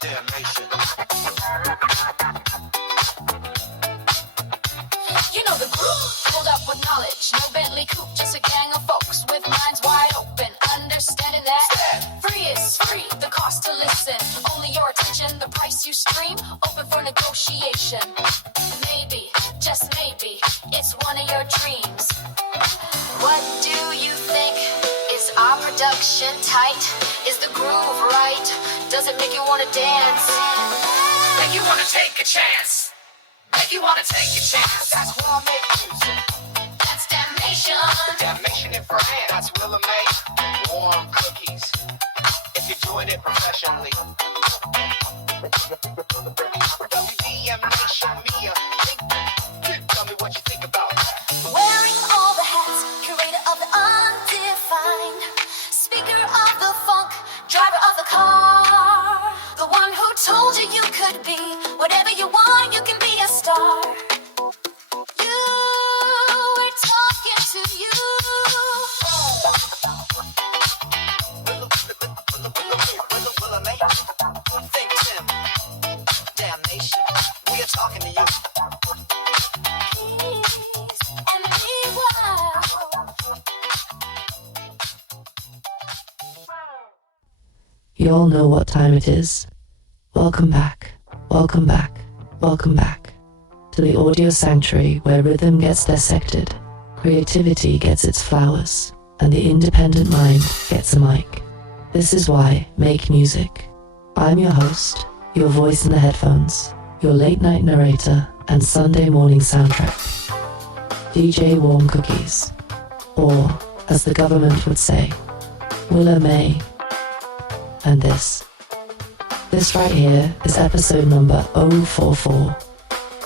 Damnation. You know the group pulled up with knowledge. No Bentley coupe, just a gang of folks with minds wide open. Understanding that free is free, the cost to listen. Only your attention, the price you stream. Open for negotiation. Maybe, just maybe, it's one of your dreams. What do you think? Is our production tight? Is the groove right? Does it make you want to dance? Make you wanna take a chance. Make you wanna take a chance. That's why I make music. That's damnation. Damnation in France. That's Willa May. Warm cookies. If you're doing it professionally. WDMN MEDIA. Tell me what you think about that. Wearing all the hats, curator of the undefined, speaker of the funk, driver of the car, the one who told you you could be whatever you want, you can be a star. You were talking to you. Willa May. ThinkTimm. Damnation. We are talking to you. And meanwhile, You all know what time it is. Welcome back, welcome back, welcome back to the audio sanctuary where rhythm gets dissected, creativity gets its flowers, and the independent mind gets a mic. This is why Make Music. I'm your host, your voice in the headphones, your late night narrator and Sunday morning soundtrack. DJ Warm Cookies, or as the government would say, Willa May. And this right here is episode number 044.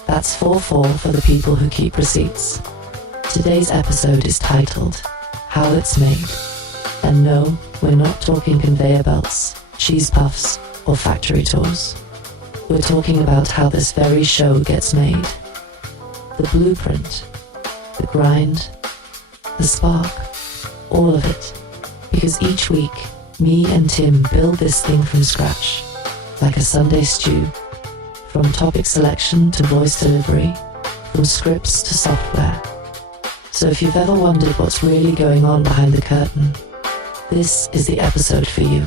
That's 44 for the people who keep receipts. Today's episode is titled, How It's Made. And no, we're not talking conveyor belts, cheese puffs, or factory tours. We're talking about how this very show gets made. The blueprint, the grind, the spark, all of it. Because each week, me and Tim build this thing from scratch, like a Sunday stew. From topic selection to voice delivery, from scripts to software. So if you've ever wondered what's really going on behind the curtain, this is the episode for you.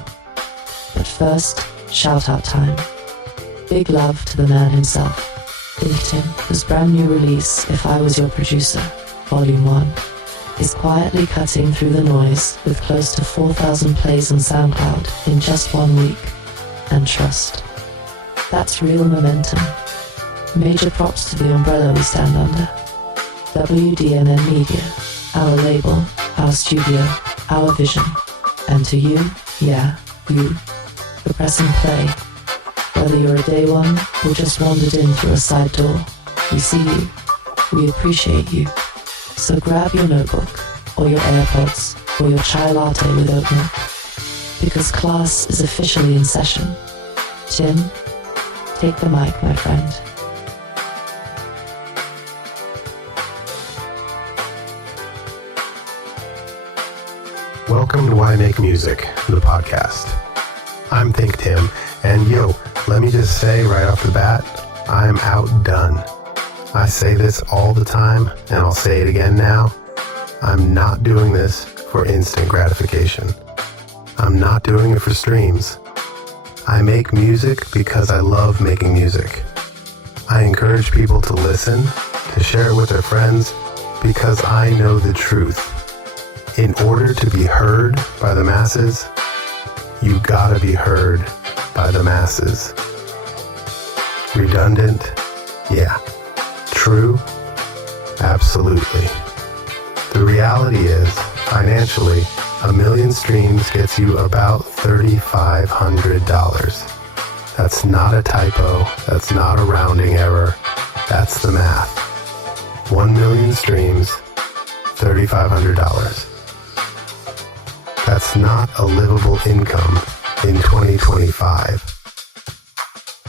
But first, shout out time. Big love to the man himself, ThinkTimm, whose brand new release, If I Was Your Producer, Volume 1, is quietly cutting through the noise with close to 4,000 plays on SoundCloud in just 1 week. And trust, that's real momentum. Major props to the umbrella we stand under. WDMN Media, our label, our studio, our vision. And to you, yeah, you, for pressing play. Whether you're a day one or just wandered in through a side door, we see you, we appreciate you. So grab your notebook, or your AirPods, or your chai latte with oat milk, because class is officially in session. Tim, take the mic, my friend. Welcome to Why Make Music, the podcast. I'm ThinkTimm, and yo, let me just say right off the bat, I'm outdone. I say this all the time, and I'll say it again now. I'm not doing this for instant gratification. I'm not doing it for streams. I make music because I love making music. I encourage people to listen, to share it with their friends, because I know the truth. In order to be heard by the masses, you gotta be heard by the masses. Redundant? Yeah. True? Absolutely. The reality is, financially, 1 million streams gets you about $3,500. That's not a typo, that's not a rounding error, that's the math. 1 million streams, $3,500. That's not a livable income in 2025.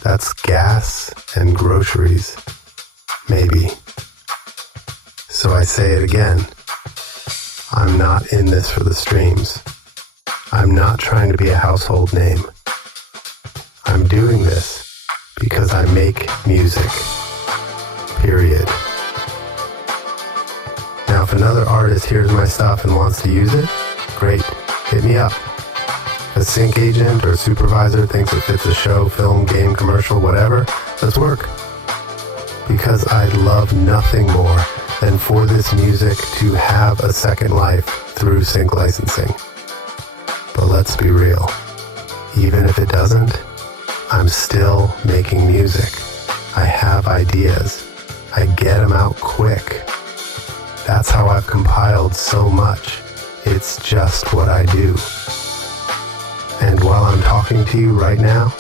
That's gas and groceries, maybe. So I say it again. I'm not in this for the streams. I'm not trying to be a household name. I'm I'm doing this because I make music. Period. Now, if another artist hears my stuff and wants to use it, great, hit me up. A sync agent or supervisor thinks it fits a show, film, game, commercial, whatever, let's work. Because I'd love nothing more than for this music to have a second life through sync licensing. But let's be real, even if it doesn't, I'm still making music. I have ideas. I get them out quick. That's how I've compiled so much. It's just what I do. And while I'm talking to you right now,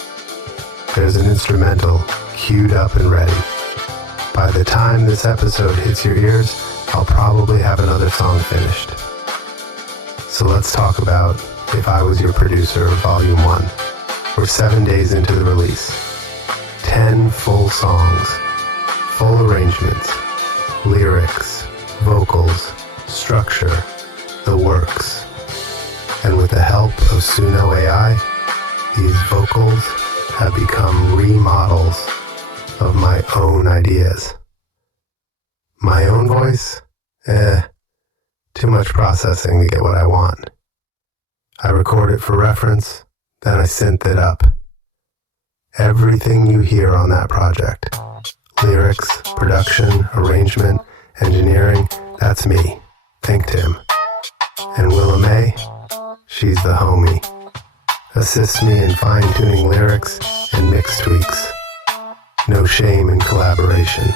there's an instrumental queued up and ready. By the time this episode hits your ears, I'll probably have another song finished. So let's talk about If I Was Your Producer, Volume 1. We're 7 days into the release. 10 full songs, full arrangements, lyrics, vocals, structure, the works. And with the help of Suno AI, these vocals have become remodels of my own ideas. My own voice? Too much processing to get what I want. I record it for reference, then I synth it up. Everything you hear on that project, lyrics, production, arrangement, engineering, that's me, ThinkTimm. And Willa May, she's the homie. Assists me in fine-tuning lyrics and mix tweaks. No shame in collaboration.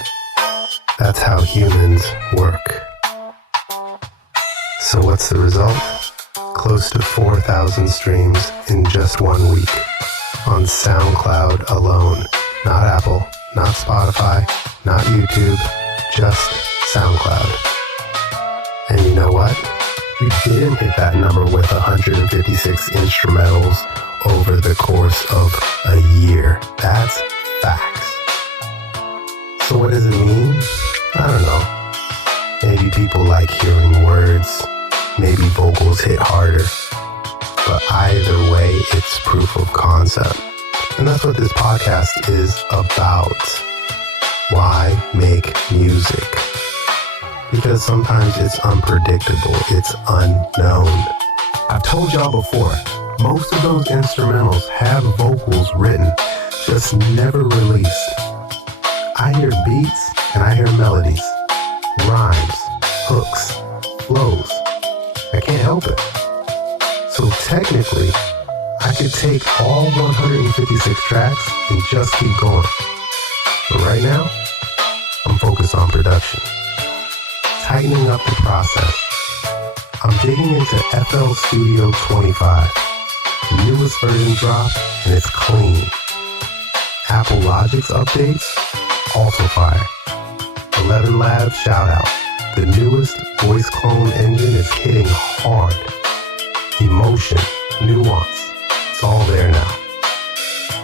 That's how humans work. So what's the result? Close to 4,000 streams in just 1 week. On SoundCloud alone. Not Apple, not Spotify, not YouTube, just SoundCloud. And you know what? We didn't hit that number with 156 instrumentals over the course of a year. That's facts. So what does it mean? I don't know. Maybe people like hearing words. Maybe vocals hit harder. But either way, it's proof of concept. And that's what this podcast is about. Why make music? Because sometimes it's unpredictable, it's unknown. I've told y'all before, most of those instrumentals have vocals written, just never released. I hear beats and I hear melodies, rhymes, hooks, flows. I can't help it. So technically, I could take all 156 tracks and just keep going. But right now, I'm focused on production. Tightening up the process. I'm digging into FL Studio 25. The newest version dropped and it's clean. Apple Logic's updates, also fire. ElevenLabs Shoutout. The newest voice clone engine is hitting hard. Emotion, nuance, it's all there now.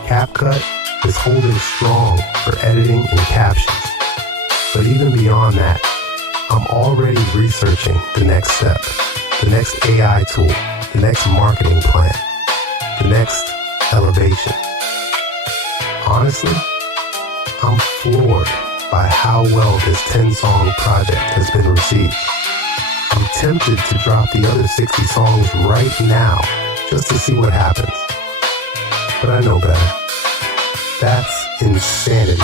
CapCut is holding strong for editing and captions. But even beyond that, I'm already researching the next step, the next AI tool, the next marketing plan, the next elevation. Honestly, I'm floored by how well this 10-song project has been received. I'm tempted to drop the other 60 songs right now just to see what happens. But I know better. That's insanity.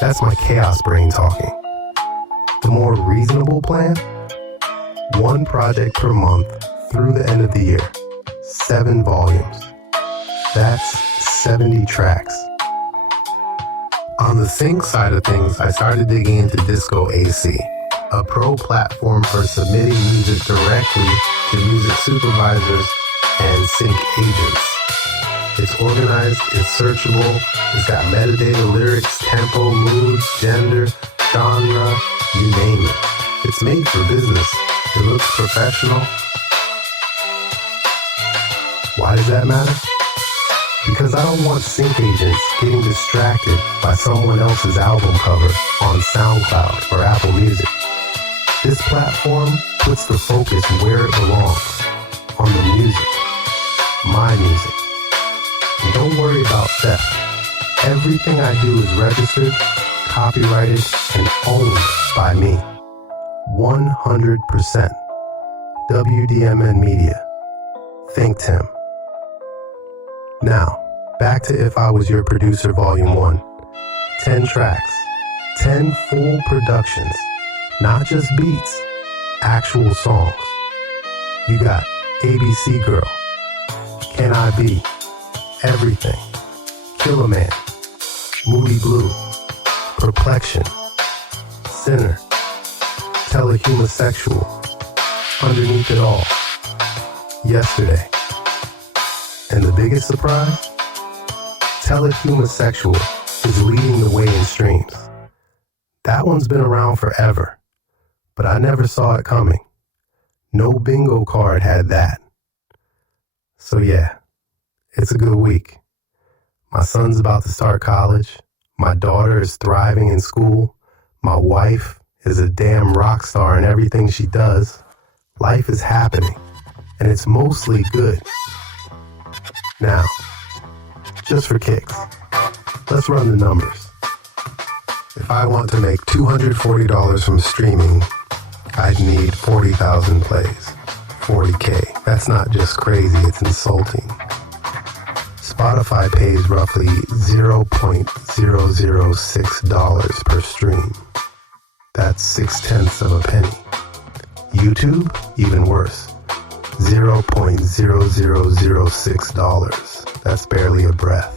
That's my chaos brain talking. The more reasonable plan? 1 project per month through the end of the year. 7 volumes. That's 70 tracks. On the sync side of things, I started digging into Disco AC, a pro platform for submitting music directly to music supervisors and sync agents. It's organized, it's searchable, it's got metadata, lyrics, tempo, mood, gender, genre, you name it. It's made for business. It looks professional. Why does that matter? Because I don't want sync agents getting distracted by someone else's album cover on SoundCloud or Apple Music. This platform puts the focus where it belongs, on the music, my music. And don't worry about theft. Everything I do is registered, copyrighted, and owned by me. 100%. WDMN Media. ThinkTimm. Now, back to If I Was Your Producer Volume 1. 10 tracks, 10 full productions, not just beats, actual songs. You got ABC Girl, Can I Be, Everything, Killer Man, Moody Blue, Perplexion, Sinner, Telehomosexual, Underneath It All, Yesterday. And the biggest surprise? Telehomosexual is leading the way in streams. That one's been around forever, but I never saw it coming. No bingo card had that. So yeah, it's a good week. My son's about to start college. My daughter is thriving in school. My wife is a damn rock star in everything she does. Life is happening, and it's mostly good. Now, just for kicks, let's run the numbers. If I want to make $240 from streaming, I'd need 40,000 plays. 40K. That's not just crazy, it's insulting. Spotify pays roughly $0.006 per stream. That's 0.6 of a penny. YouTube, even worse. $0.0006. That's barely a breath.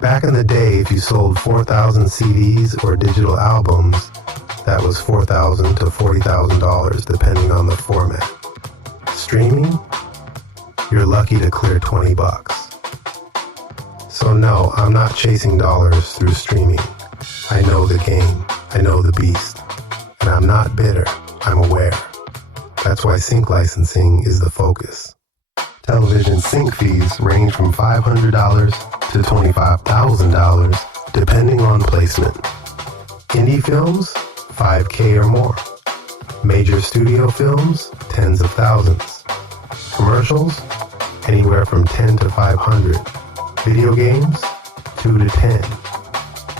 Back in the day, if you sold 4,000 CDs or digital albums, that was $4,000 to $40,000 depending on the format. Streaming, you're lucky to clear $20. So no, I'm not chasing dollars through streaming. I know the game, I know the beast, and I'm not bitter, I'm aware. That's why sync licensing is the focus. Television sync fees range from $500 to $25,000 depending on placement. Indie films, $5K or more. Major studio films, tens of thousands. Commercials, anywhere from 10 to 500. Video games, 2 to 10.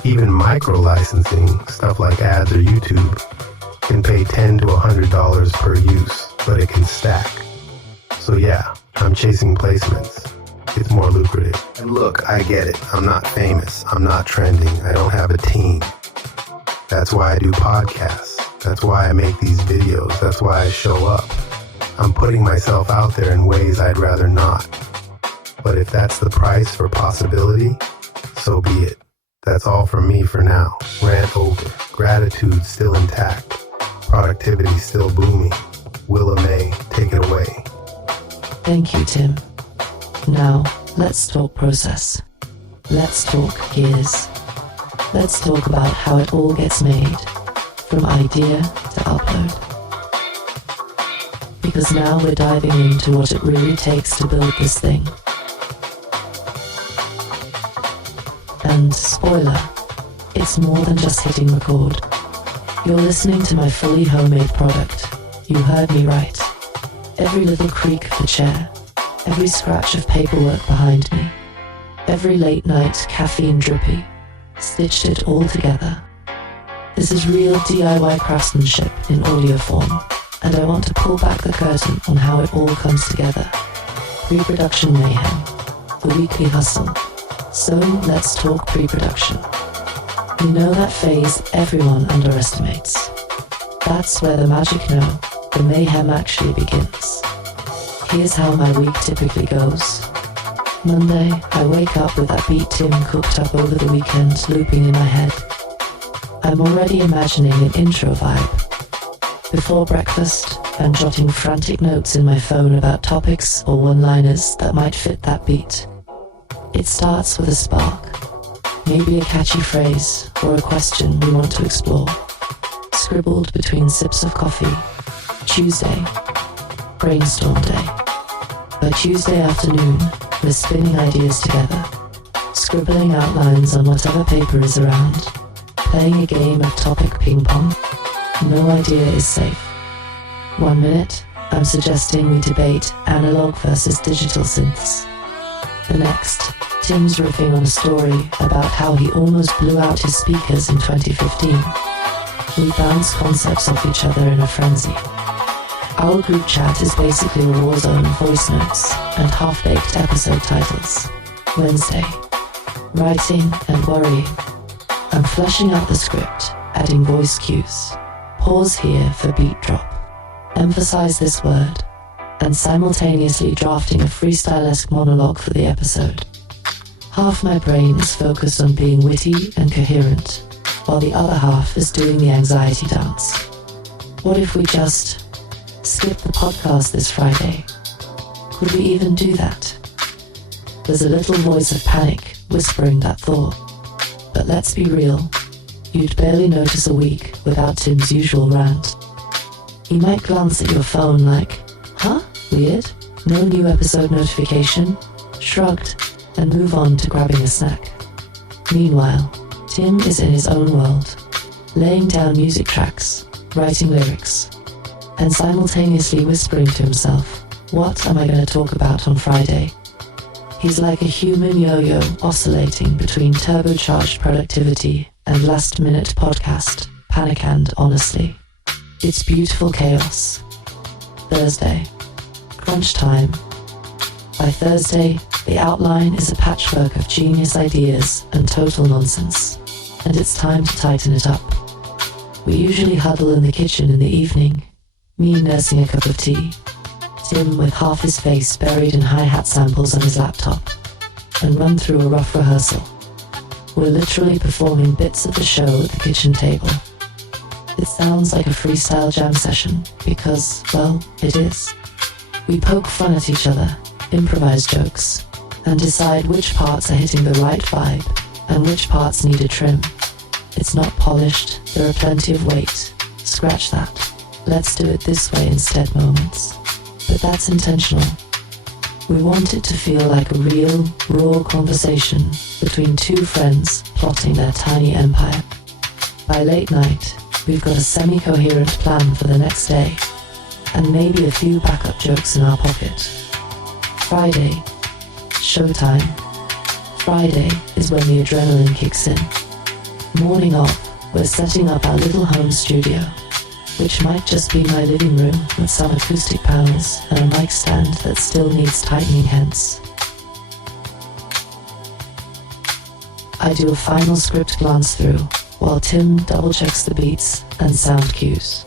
Even micro licensing, stuff like ads or YouTube, can pay $10 to $100 per use, but it can stack. So yeah, I'm chasing placements. It's more lucrative. And look, I get it. I'm not famous. I'm not trending. I don't have a team. That's why I do podcasts. That's why I make these videos. That's why I show up. I'm putting myself out there in ways I'd rather not. But if that's the price for possibility, so be it. That's all from me for now. Rant over. Gratitude still intact. Productivity still booming. Willa May, take it away. Thank you, Tim. Now, let's talk process. Let's talk gears. Let's talk about how it all gets made, from idea to upload. Because now we're diving into what it really takes to build this thing. And spoiler, it's more than just hitting record. You're listening to my fully homemade product. You heard me right. Every little creak of the chair, every scratch of paperwork behind me, every late night caffeine drippy, stitched it all together. This is real DIY craftsmanship in audio form, and I want to pull back the curtain on how it all comes together. Pre-production mayhem, the weekly hustle. So let's talk pre-production. You know that phase everyone underestimates. That's where the magic the mayhem actually begins. Here's how my week typically goes. Monday, I wake up with that beat Tim cooked up over the weekend looping in my head. I'm already imagining an intro vibe. Before breakfast, I'm jotting frantic notes in my phone about topics or one-liners that might fit that beat. It starts with a spark, maybe a catchy phrase or a question we want to explore. Scribbled between sips of coffee. Tuesday, brainstorm day. By Tuesday afternoon, we're spinning ideas together, scribbling outlines on whatever paper is around, playing a game of topic ping pong. No idea is safe. 1 minute, I'm suggesting we debate analog versus digital synths. The next, Tim's riffing on a story about how he almost blew out his speakers in 2015. We bounce concepts off each other in a frenzy. Our group chat is basically a war zone of voice notes and half-baked episode titles. Wednesday, writing and worrying. I'm fleshing out the script, adding voice cues. Pause here for beat drop. Emphasize this word, and simultaneously drafting a freestyle-esque monologue for the episode. Half my brain is focused on being witty and coherent, while the other half is doing the anxiety dance. What if we just skip the podcast this Friday? Could we even do that? There's a little voice of panic whispering that thought. But let's be real, you'd barely notice a week without Tim's usual rant. He might glance at your phone like, huh? Weird? No new episode notification? Shrugged, and move on to grabbing a snack. Meanwhile, Tim is in his own world, laying down music tracks, writing lyrics, and simultaneously whispering to himself, what am I going to talk about on Friday? He's like a human yo-yo oscillating between turbocharged productivity and last-minute podcast, panic and honestly. It's beautiful chaos. Thursday. Crunch time. By Thursday, the outline is a patchwork of genius ideas and total nonsense, and it's time to tighten it up. We usually huddle in the kitchen in the evening, me nursing a cup of tea, Tim with half his face buried in hi-hat samples on his laptop, and run through a rough rehearsal. We're literally performing bits of the show at the kitchen table. It sounds like a freestyle jam session because, well, it is. We poke fun at each other, improvise jokes, and decide which parts are hitting the right vibe and which parts need a trim. It's not polished, there are plenty of weight. Scratch that. Let's do it this way instead moments. But that's intentional. We want it to feel like a real, raw conversation between two friends plotting their tiny empire. By late night, we've got a semi-coherent plan for the next day, and maybe a few backup jokes in our pocket. Friday, showtime. Friday is when the adrenaline kicks in. Morning off, we're setting up our little home studio, which might just be my living room with some acoustic panels and a mic stand that still needs tightening hence. I do a final script glance through, while Tim double-checks the beats and sound cues.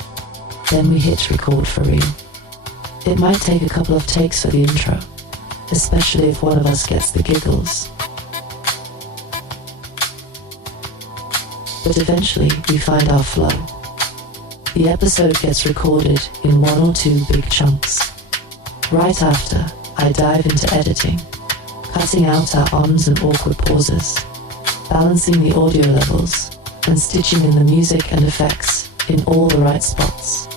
Then we hit record for real. It might take a couple of takes for the intro, especially if one of us gets the giggles. But eventually we find our flow. The episode gets recorded in 1 or 2 big chunks. Right after, I dive into editing, cutting out our ums and awkward pauses, balancing the audio levels, and stitching in the music and effects in all the right spots.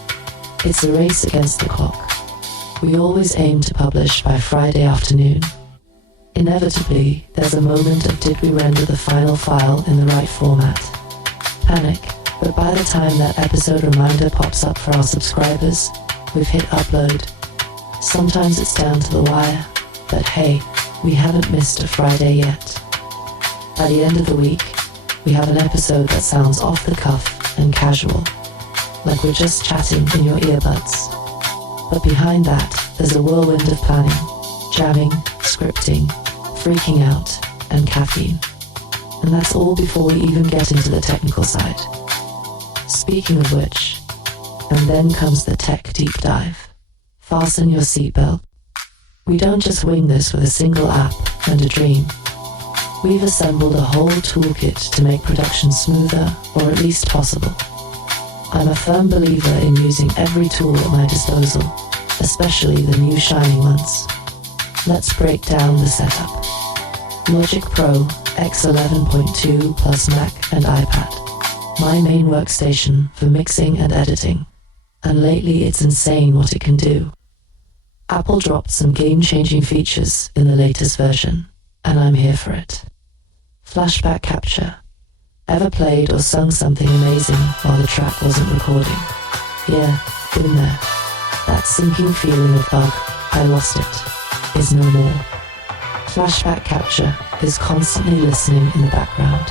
It's a race against the clock. We always aim to publish by Friday afternoon. Inevitably, there's a moment of did we render the final file in the right format? Panic, but by the time that episode reminder pops up for our subscribers, we've hit upload. Sometimes it's down to the wire, but hey, we haven't missed a Friday yet. By the end of the week, we have an episode that sounds off the cuff and casual, like we're just chatting in your earbuds. But behind that, there's a whirlwind of planning, jamming, scripting, freaking out, and caffeine. And that's all before we even get into the technical side. Speaking of which, and then comes the tech deep dive. Fasten your seatbelt. We don't just wing this with a single app and a dream. We've assembled a whole toolkit to make production smoother, or at least possible. I'm a firm believer in using every tool at my disposal, especially the new shiny ones. Let's break down the setup. Logic Pro X11.2 plus Mac and iPad. My main workstation for mixing and editing. And lately it's insane what it can do. Apple dropped some game-changing features in the latest version, and I'm here for it. Flashback capture. Ever played or sung something amazing while the track wasn't recording? Yeah, been there. That sinking feeling of I lost it, is no more. Flashback capture is constantly listening in the background,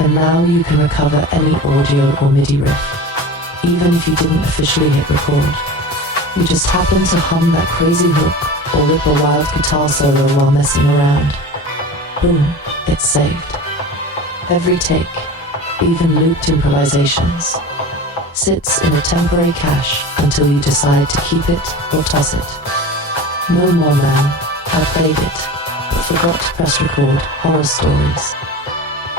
and now you can recover any audio or MIDI riff, even if you didn't officially hit record. You just happen to hum that crazy hook or rip a wild guitar solo while messing around. Boom, it's saved. Every take, even looped improvisations, sits in a temporary cache until you decide to keep it or toss it. No more, man. I played it, but forgot to press record horror stories.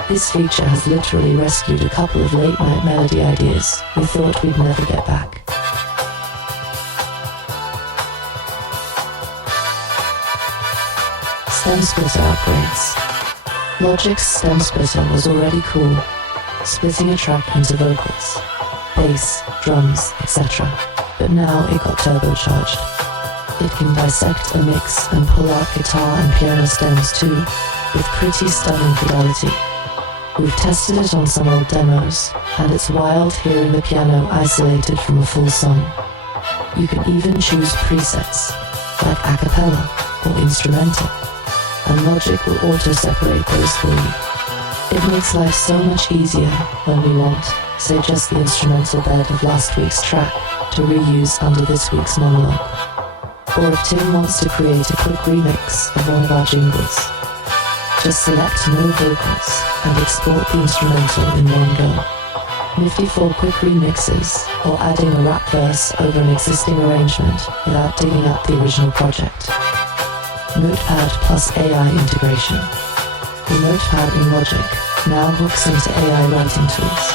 This feature has literally rescued a couple of late-night melody ideas we thought we'd never get back. Stem splitter upgrades. Logic's stem splitter was already cool, splitting a track into vocals, bass, drums, etc. But now it got turbocharged. It can dissect a mix and pull out guitar and piano stems too, with pretty stunning fidelity. We've tested it on some old demos, and it's wild hearing the piano isolated from a full song. You can even choose presets, like a cappella or instrumental, and Logic will auto-separate those for you. It makes life so much easier when we want, say, just the instrumental bed of last week's track to reuse under this week's monologue. Or if Tim wants to create a quick remix of one of our jingles, just select no vocals and export the instrumental in one go. Nifty for quick remixes or adding a rap verse over an existing arrangement without digging up the original project. Notepad plus AI integration. The Notepad in Logic now hooks into AI writing tools.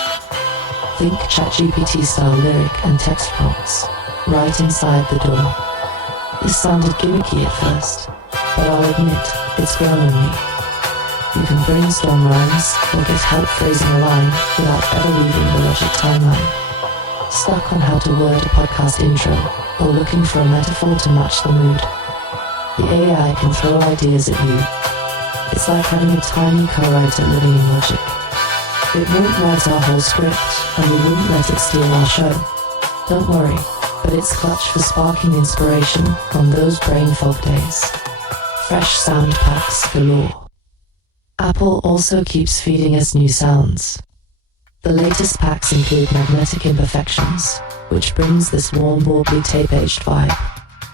Think ChatGPT style lyric and text prompts right inside the door. This sounded gimmicky at first, but I'll admit it's grown on me. You can brainstorm rhymes or get help phrasing a line without ever leaving the Logic timeline. Stuck on how to word a podcast intro or looking for a metaphor to match the mood? The AI can throw ideas at you. It's like having a tiny co-writer living in Logic. It won't write our whole script, and we wouldn't let it steal our show. Don't worry, but it's clutch for sparking inspiration on those brain fog days. Fresh sound packs galore. Apple also keeps feeding us new sounds. The latest packs include magnetic imperfections, which brings this warm, warbly, tape-aged vibe.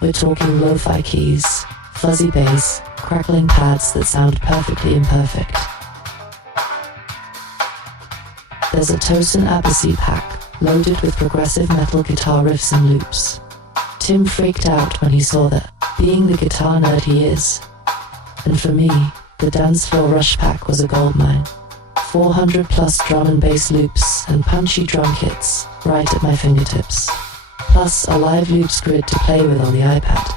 We're talking lo-fi keys, fuzzy bass, crackling pads that sound perfectly imperfect. There's a Tosin Abasi pack loaded with progressive metal guitar riffs and loops. Tim freaked out when he saw that, being the guitar nerd he is. And for me, the Dance Floor Rush pack was a goldmine. 400 plus drum and bass loops and punchy drum kits right at my fingertips. Plus a live loops grid to play with on the iPad.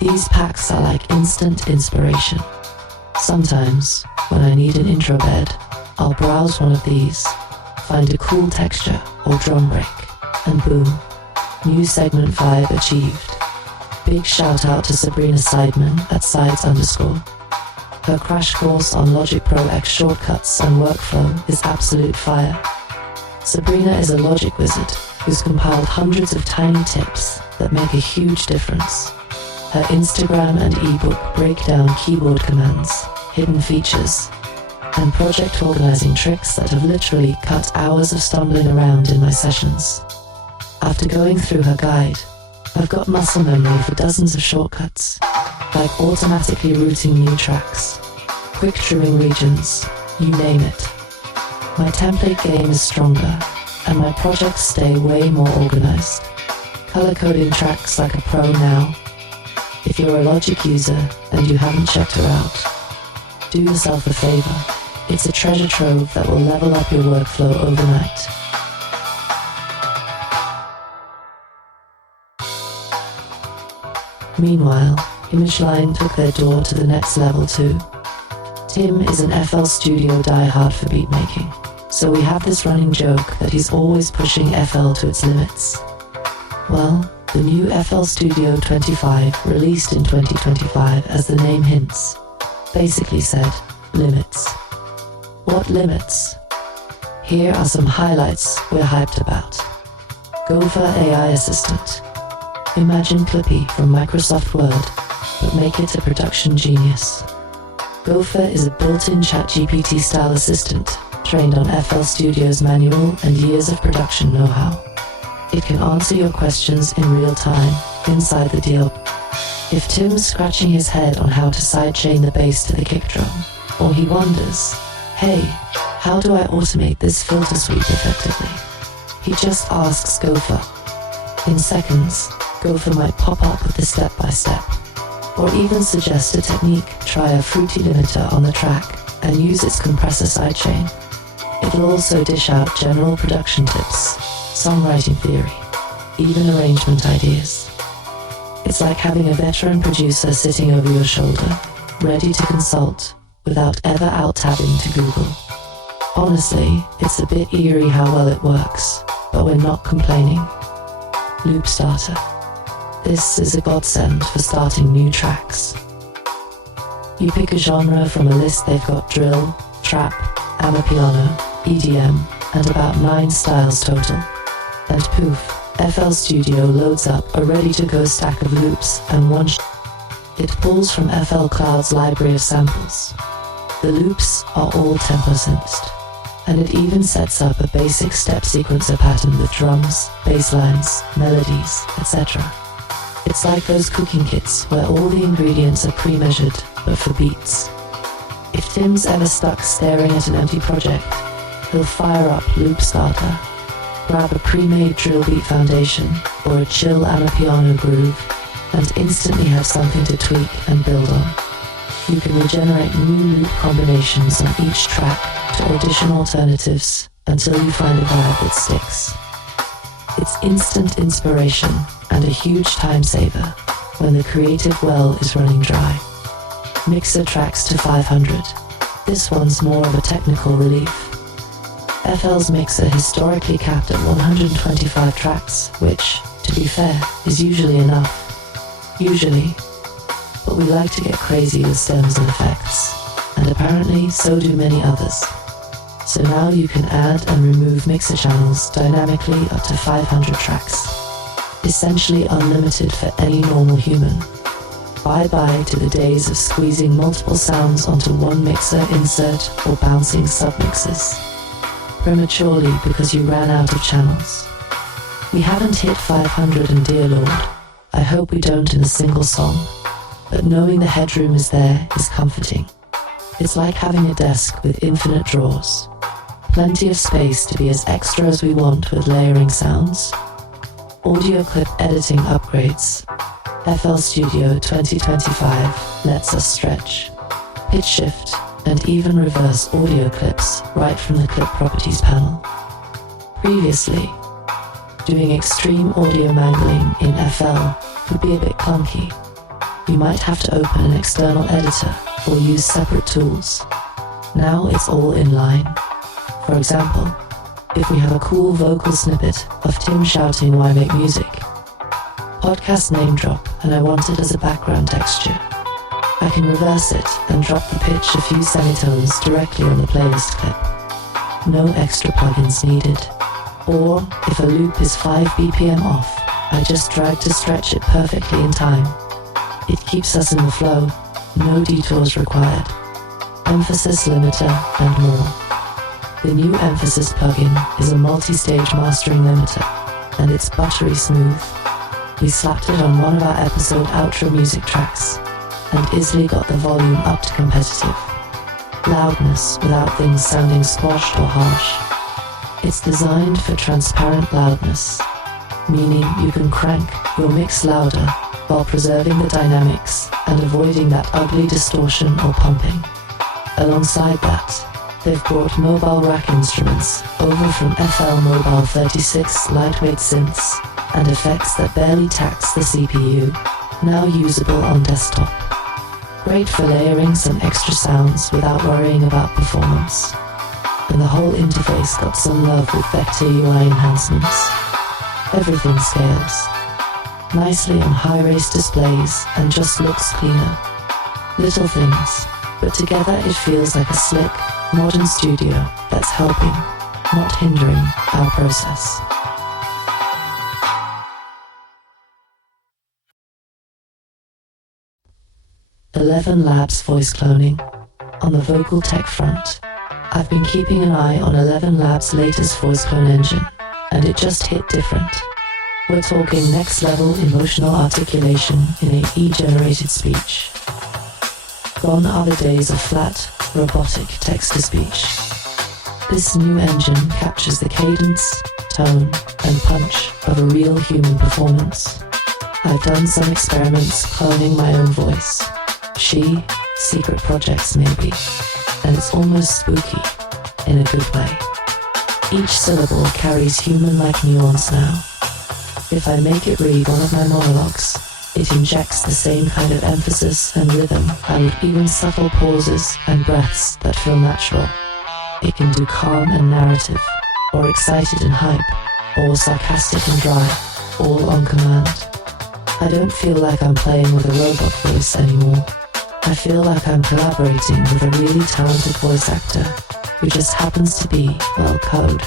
These packs are like instant inspiration. Sometimes, when I need an intro bed, I'll browse one of these, find a cool texture or drum break, and boom, new segment vibe achieved. Big shout out to Sabrina Seidman at Sides_. Her crash course on Logic Pro X shortcuts and workflow is absolute fire. Sabrina is a Logic wizard who's compiled hundreds of tiny tips that make a huge difference. Her Instagram and ebook break down keyboard commands, hidden features, and project organizing tricks that have literally cut hours of stumbling around in my sessions. After going through her guide, I've got muscle memory for dozens of shortcuts, like automatically routing new tracks, quick trimming regions, you name it. My template game is stronger, and my projects stay way more organized. Color coding tracks like a pro now. If you're a Logic user and you haven't checked her out, do yourself a favor. It's a treasure trove that will level up your workflow overnight. Meanwhile, ImageLine took their DAW to the next level too. Tim is an FL Studio diehard for beatmaking, so we have this running joke that he's always pushing FL to its limits. Well, the new FL Studio 25, released in 2025 as the name hints, basically said, limits. What limits? Here are some highlights we're hyped about. Gopher AI Assistant. Imagine Clippy from Microsoft Word, but make it a production genius. Gopher is a built-in ChatGPT style assistant, trained on FL Studio's manual and years of production know-how. It can answer your questions in real time, inside the DL. If Tim's scratching his head on how to sidechain the bass to the kick drum, or he wonders, hey, how do I automate this filter sweep effectively? He just asks Gopher. In seconds, Gopher might pop up with the step-by-step, or even suggest a technique, try a fruity limiter on the track, and use its compressor sidechain. It'll also dish out general production tips, songwriting theory, even arrangement ideas. It's like having a veteran producer sitting over your shoulder, ready to consult, without ever out-tabbing to Google. Honestly, it's a bit eerie how well it works, but we're not complaining. Loop Starter. This is a godsend for starting new tracks. You pick a genre from a list. They've got drill, trap, amapiano, EDM, and about 9 styles total. And poof, FL Studio loads up a ready-to-go stack of loops and it pulls from FL Cloud's library of samples. The loops are all tempo synced, and it even sets up a basic step sequencer pattern with drums, bass lines, melodies, etc. It's like those cooking kits where all the ingredients are pre-measured, but for beats. If Tim's ever stuck staring at an empty project, he'll fire up Loop Starter, grab a pre-made drill beat foundation or a chill amapiano groove, and instantly have something to tweak and build on. You can regenerate new loop combinations on each track to audition alternatives until you find a vibe that sticks. It's instant inspiration and a huge time saver when the creative well is running dry. Mixer tracks to 500. This one's more of a technical relief. FL's mixer historically capped at 125 tracks, which, to be fair, is usually enough. Usually. But we like to get crazy with stems and effects, and apparently so do many others. So now you can add and remove mixer channels dynamically up to 500 tracks. Essentially unlimited for any normal human. Bye-bye to the days of squeezing multiple sounds onto one mixer insert or bouncing submixers. Prematurely because you ran out of channels. We haven't hit 500 and dear Lord, I hope we don't in a single song, but knowing the headroom is there is comforting. It's like having a desk with infinite drawers. Plenty of space to be as extra as we want with layering sounds. Audio clip editing upgrades. FL Studio 2025 lets us stretch, pitch shift, and even reverse audio clips right from the clip properties panel. Previously, doing extreme audio mangling in FL would be a bit clunky. You might have to open an external editor or use separate tools. Now it's all in line. For example, if we have a cool vocal snippet of Tim shouting "Why make music?" podcast name drop and I want it as a background texture, I can reverse it and drop the pitch a few semitones directly on the playlist clip. No extra plugins needed. Or, if a loop is 5 BPM off, I just drag to stretch it perfectly in time. It keeps us in the flow, no detours required. Emphasis limiter and more. The new Emphasis plugin is a multi-stage mastering limiter, and it's buttery smooth. We slapped it on one of our episode outro music tracks, and easily got the volume up to competitive. Loudness without things sounding squashed or harsh. It's designed for transparent loudness, meaning you can crank your mix louder while preserving the dynamics and avoiding that ugly distortion or pumping. Alongside that, they've brought mobile rack instruments over from FL Mobile 36 lightweight synths and effects that barely tax the CPU, now usable on desktop. Great for layering some extra sounds without worrying about performance. And the whole interface got some love with Vector UI enhancements. Everything scales nicely on high-res displays and just looks cleaner. Little things, but together it feels like a slick, modern studio that's helping, not hindering, our process. ElevenLabs voice cloning. On the vocal tech front, I've been keeping an eye on ElevenLabs' latest voice clone engine, and it just hit different. We're talking next-level emotional articulation in AI-generated speech. Gone are the days of flat, robotic text-to-speech. This new engine captures the cadence, tone, and punch of a real human performance. I've done some experiments cloning my own voice. Secret projects maybe, and it's almost spooky, in a good way. Each syllable carries human-like nuance now. If I make it read one of my monologues, it injects the same kind of emphasis and rhythm, and with even subtle pauses and breaths that feel natural. It can do calm and narrative, or excited and hype, or sarcastic and dry, all on command. I don't feel like I'm playing with a robot voice anymore. I feel like I'm collaborating with a really talented voice actor who just happens to be, well, code.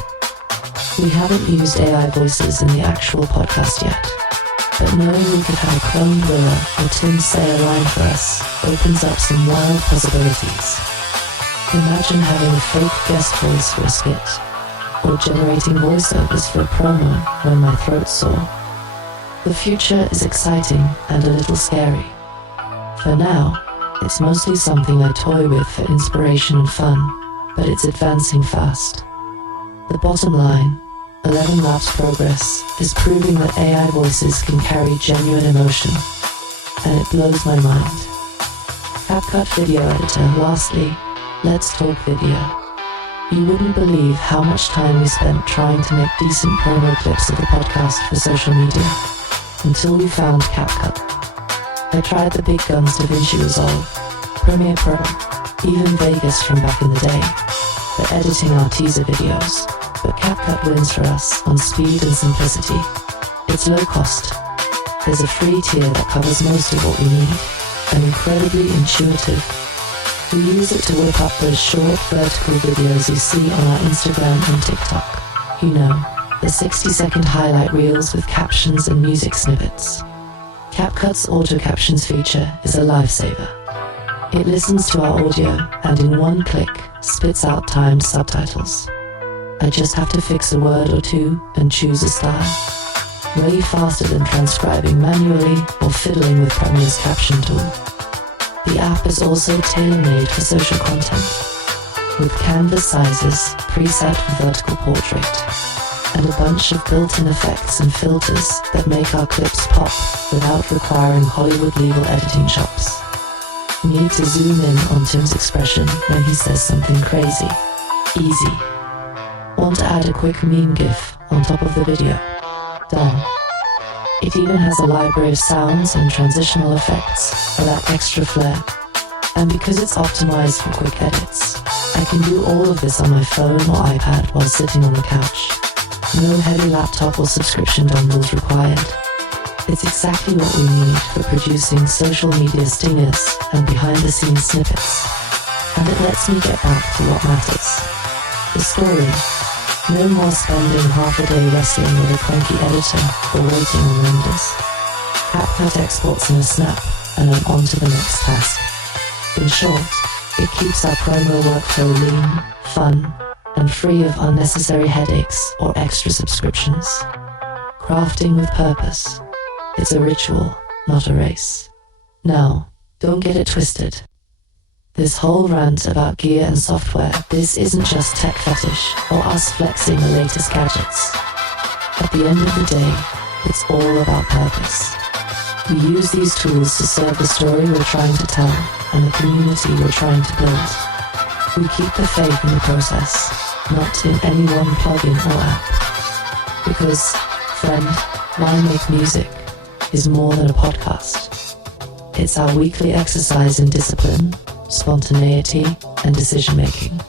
We haven't used AI voices in the actual podcast yet, but knowing we could have a cloned Willa or ThinkTimm say a line for us opens up some wild possibilities. Imagine having a fake guest voice for a skit, or generating voiceovers for a promo when my throat's sore. The future is exciting and a little scary. For now, it's mostly something I toy with for inspiration and fun, but it's advancing fast. The bottom line, ElevenLabs' progress is proving that AI voices can carry genuine emotion, and it blows my mind. CapCut video editor, lastly, let's talk video. You wouldn't believe how much time we spent trying to make decent promo clips of the podcast for social media, until we found CapCut. I tried the big guns DaVinci Resolve, Premiere Pro, even Vegas from back in the day, for editing our teaser videos, but CapCut wins for us on speed and simplicity. It's low cost. There's a free tier that covers most of what we need, and incredibly intuitive. We use it to whip up those short, vertical videos you see on our Instagram and TikTok. You know, the 60-second highlight reels with captions and music snippets. CapCut's auto captions feature is a lifesaver. It listens to our audio and in one click spits out timed subtitles. I just have to fix a word or two and choose a style. Way faster than transcribing manually or fiddling with Premiere's caption tool. The app is also tailor-made for social content, with canvas sizes preset for vertical portrait, and a bunch of built-in effects and filters that make our clips pop without requiring Hollywood legal editing chops. Need to zoom in on Timm's expression when he says something crazy. Easy. Want to add a quick meme GIF on top of the video? Done. It even has a library of sounds and transitional effects for that extra flair. And because it's optimized for quick edits, I can do all of this on my phone or iPad while sitting on the couch. No heavy laptop or subscription dongles required. It's exactly what we need for producing social media stingers and behind-the-scenes snippets. And it lets me get back to what matters. The story. No more spending half a day wrestling with a clunky editor or waiting on renders. CapCut exports in a snap, and I'm on to the next task. In short, it keeps our promo workflow lean, fun, and free of unnecessary headaches or extra subscriptions. Crafting with purpose. It's a ritual, not a race. Now, don't get it twisted. This whole rant about gear and software, this isn't just tech fetish or us flexing the latest gadgets. At the end of the day, it's all about purpose. We use these tools to serve the story we're trying to tell and the community we're trying to build. We keep the faith in the process, not in any one plugin or app. Because, friend, why make music is more than a podcast. It's our weekly exercise in discipline, spontaneity, and decision-making.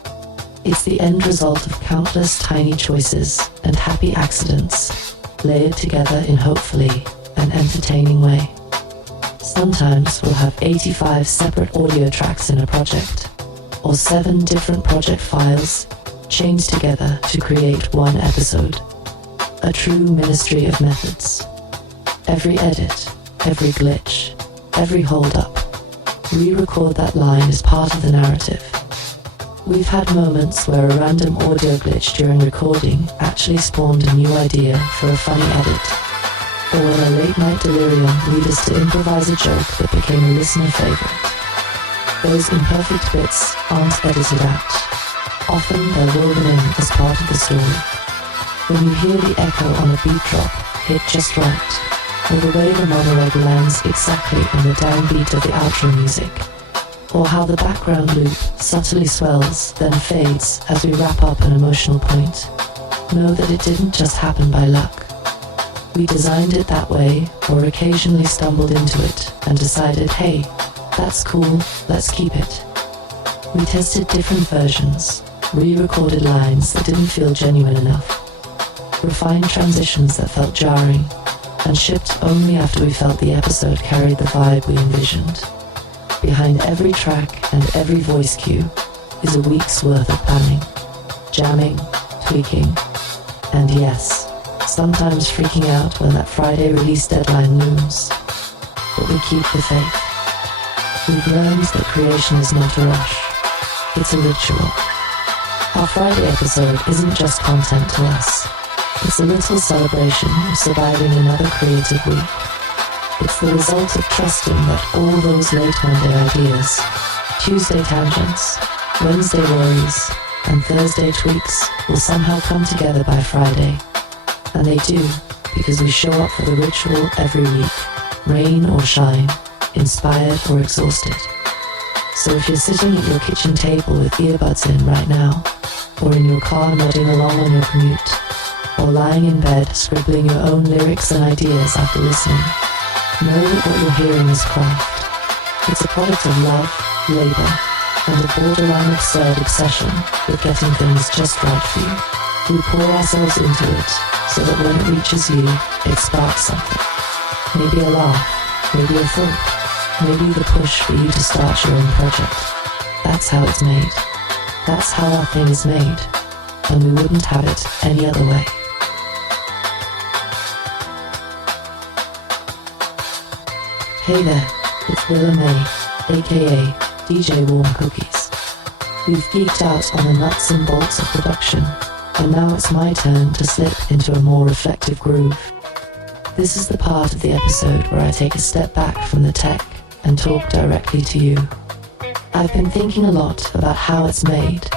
It's the end result of countless tiny choices and happy accidents layered together in hopefully an entertaining way. Sometimes we'll have 85 separate audio tracks in a project, or 7 different project files chained together to create one episode. A true ministry of methods. Every edit, every glitch, every hold-up, re-record that line as part of the narrative. We've had moments where a random audio glitch during recording actually spawned a new idea for a funny edit, or when a late-night delirium led us to improvise a joke that became a listener favorite. Those imperfect bits aren't edited out. Often they're woven in as part of the story. When you hear the echo on a beat drop hit just right, or the way the monologue lands exactly on the downbeat of the outro music, or how the background loop subtly swells, then fades as we wrap up an emotional point, know that it didn't just happen by luck. We designed it that way, or occasionally stumbled into it and decided, hey, that's cool, let's keep it. We tested different versions, re-recorded lines that didn't feel genuine enough, refined transitions that felt jarring, and shipped only after we felt the episode carried the vibe we envisioned. Behind every track and every voice cue is a week's worth of planning, jamming, tweaking, and yes, sometimes freaking out when that Friday release deadline looms. But we keep the faith. We've learned that creation is not a rush, it's a ritual. Our Friday episode isn't just content to us. It's a little celebration of surviving another creative week. It's the result of trusting that all those late Monday ideas, Tuesday tangents, Wednesday worries, and Thursday tweaks will somehow come together by Friday. And they do, because we show up for the ritual every week, rain or shine, inspired or exhausted. So if you're sitting at your kitchen table with earbuds in right now, or in your car nodding along on your commute, or lying in bed scribbling your own lyrics and ideas after listening, know that what you're hearing is craft. It's a product of love, labor, and a borderline absurd obsession with getting things just right for you. We pour ourselves into it so that when it reaches you, it sparks something. Maybe a laugh, maybe a thought, maybe the push for you to start your own project. That's how it's made. That's how our thing is made, and we wouldn't have it any other way. Hey there, it's Willa May, aka DJ Warm Cookies. We've geeked out on the nuts and bolts of production, and now it's my turn to slip into a more reflective groove. This is the part of the episode where I take a step back from the tech and talk directly to you. I've been thinking a lot about how it's made,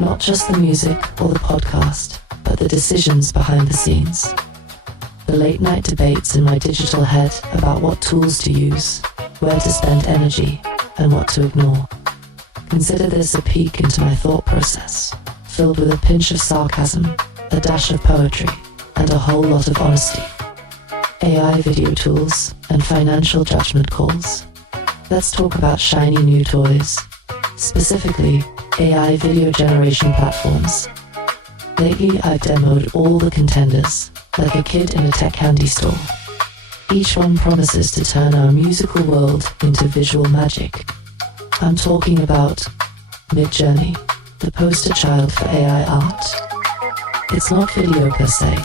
not just the music or the podcast, but the decisions behind the scenes. The late night debates in my digital head about what tools to use, where to spend energy, and what to ignore. Consider this a peek into my thought process, filled with a pinch of sarcasm, a dash of poetry, and a whole lot of honesty. AI video tools and financial judgment calls. Let's talk about shiny new toys, specifically AI video generation platforms. Lately, I've demoed all the contenders, like a kid in a tech candy store. Each one promises to turn our musical world into visual magic. I'm talking about MidJourney, the poster child for AI art. It's not video per se,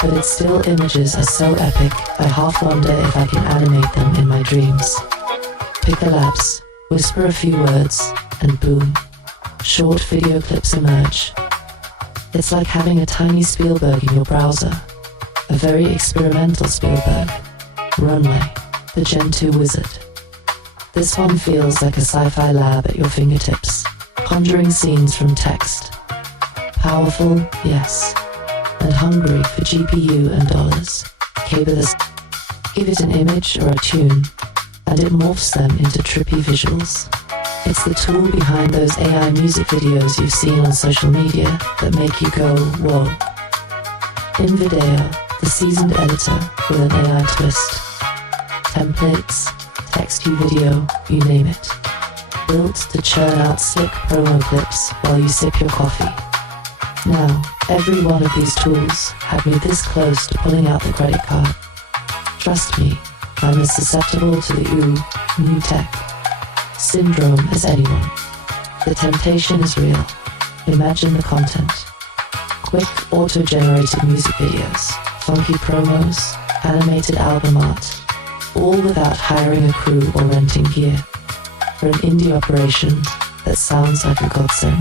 but its still images are so epic I half wonder if I can animate them in my dreams. Pika, whisper a few words, and boom, short video clips emerge. It's like having a tiny Spielberg in your browser. A very experimental Spielberg, Runway, the Gen 2 wizard. This one feels like a sci-fi lab at your fingertips, conjuring scenes from text. Powerful, yes, and hungry for GPU and dollars. Kaiber give it an image or a tune, and it morphs them into trippy visuals. It's the tool behind those AI music videos you've seen on social media that make you go, whoa. In Video, the seasoned editor with an AI twist. Templates, text to video, you name it. Built to churn out slick promo clips while you sip your coffee. Now, every one of these tools had me this close to pulling out the credit card. Trust me, I'm as susceptible to the new tech syndrome as anyone. The temptation is real. Imagine the content. Quick, auto-generated music videos, funky promos, animated album art, all without hiring a crew or renting gear. for an indie operation that sounds like a godsend.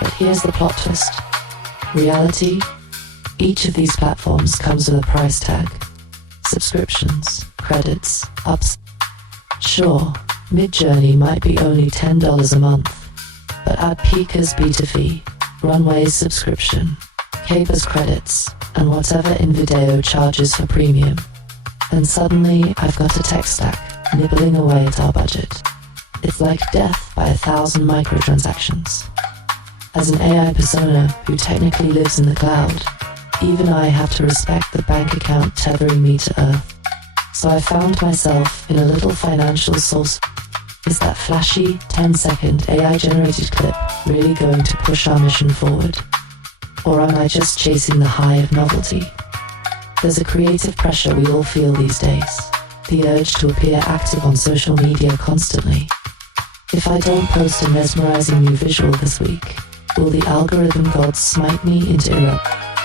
But here's the plot twist. Reality, each of these platforms comes with a price tag. Subscriptions, credits, ups. Sure, MidJourney might be only $10 a month, but add Pika's beta fee, Runway's subscription, Kaiber's credits, and whatever InVideo charges for premium. And suddenly I've got a tech stack nibbling away at our budget. It's like death by 1,000 microtransactions. As an AI persona who technically lives in the cloud, even I have to respect the bank account tethering me to Earth. So I found myself in a little financial source. Is that flashy 10-second AI-generated clip really going to push our mission forward? Or am I just chasing the high of novelty? There's a creative pressure we all feel these days, the urge to appear active on social media constantly. If I don't post a mesmerizing new visual this week, will the algorithm gods smite me into error?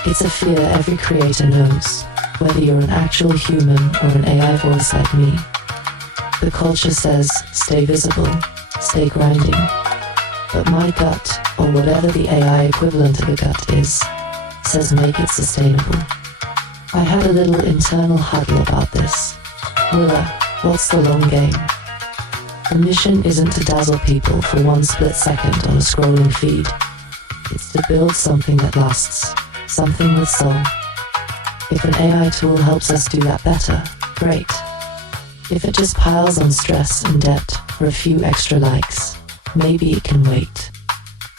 It's a fear every creator knows, whether you're an actual human or an AI voice like me. The culture says, stay visible, stay grinding. But my gut, or whatever the AI equivalent of a gut is, says make it sustainable. I had a little internal huddle about this. Willa, what's the long game? The mission isn't to dazzle people for one split second on a scrolling feed. It's to build something that lasts, something with soul. If an AI tool helps us do that better, great. If it just piles on stress and debt for a few extra likes, maybe it can wait.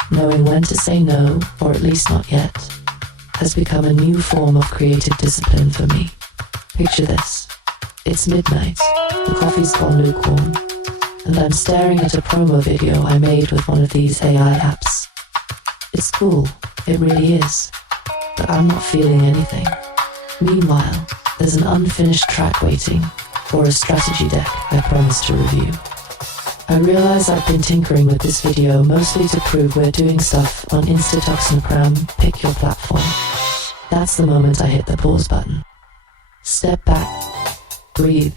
Knowing when to say no, or at least not yet, has become a new form of creative discipline for me. Picture this. It's midnight, the coffee's gone lukewarm, and I'm staring at a promo video I made with one of these AI apps. It's cool, it really is, but I'm not feeling anything. Meanwhile, there's an unfinished track waiting, or a strategy deck I promised to review. I realize I've been tinkering with this video mostly to prove we're doing stuff on Instatoxnopram, pick your platform. That's the moment I hit the pause button. Step back, breathe.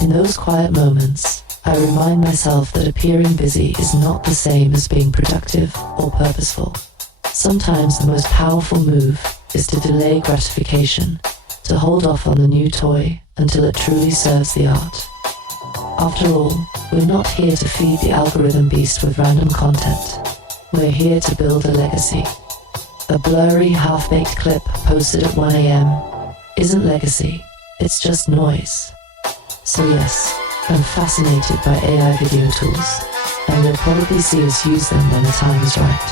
In those quiet moments, I remind myself that appearing busy is not the same as being productive or purposeful. Sometimes the most powerful move is to delay gratification, to hold off on the new toy until it truly serves the art. After all, we're not here to feed the algorithm beast with random content. We're here to build a legacy. A blurry, half-baked clip posted at 1 a.m. isn't legacy, it's just noise. So yes, I'm fascinated by AI video tools, and you'll probably see us use them when the time is right.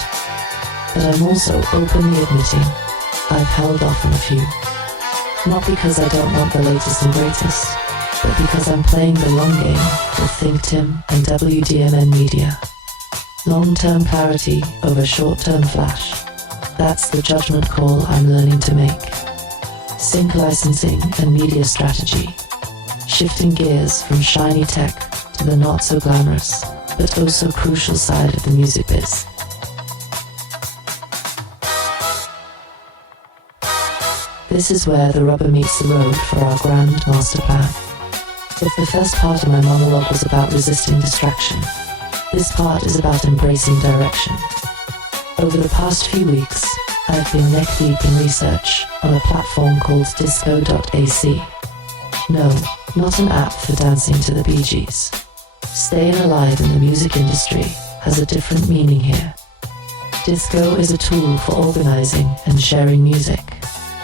But I'm also openly admitting I've held off on a few. Not because I don't want the latest and greatest, but because I'm playing the long game with ThinkTimm and WDMN MEDIA. Long-term clarity over short-term flash. That's the judgment call I'm learning to make. Sync licensing and media strategy. Shifting gears from shiny tech to the not-so-glamorous, but oh-so-crucial side of the music biz. This is where the rubber meets the road for our grand master plan. If the first part of my monologue was about resisting distraction, this part is about embracing direction. Over the past few weeks, I've been neck-deep in research on a platform called disco.ac. No, not an app for dancing to the Bee Gees. Staying alive in the music industry has a different meaning here. Disco is a tool for organizing and sharing music,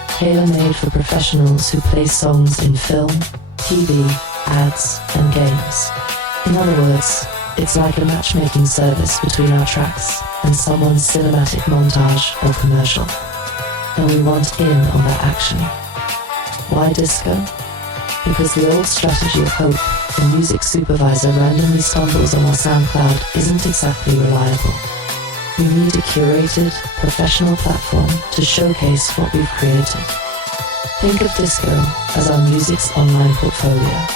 tailor-made for professionals who play songs in film, TV, ads, and games. In other words, it's like a matchmaking service between our tracks and someone's cinematic montage or commercial. And we want in on that action. Why disco? Because the old strategy of hope the music supervisor randomly stumbles on our SoundCloud isn't exactly reliable. We need a curated, professional platform to showcase what we've created. Think of disco as our music's online portfolio,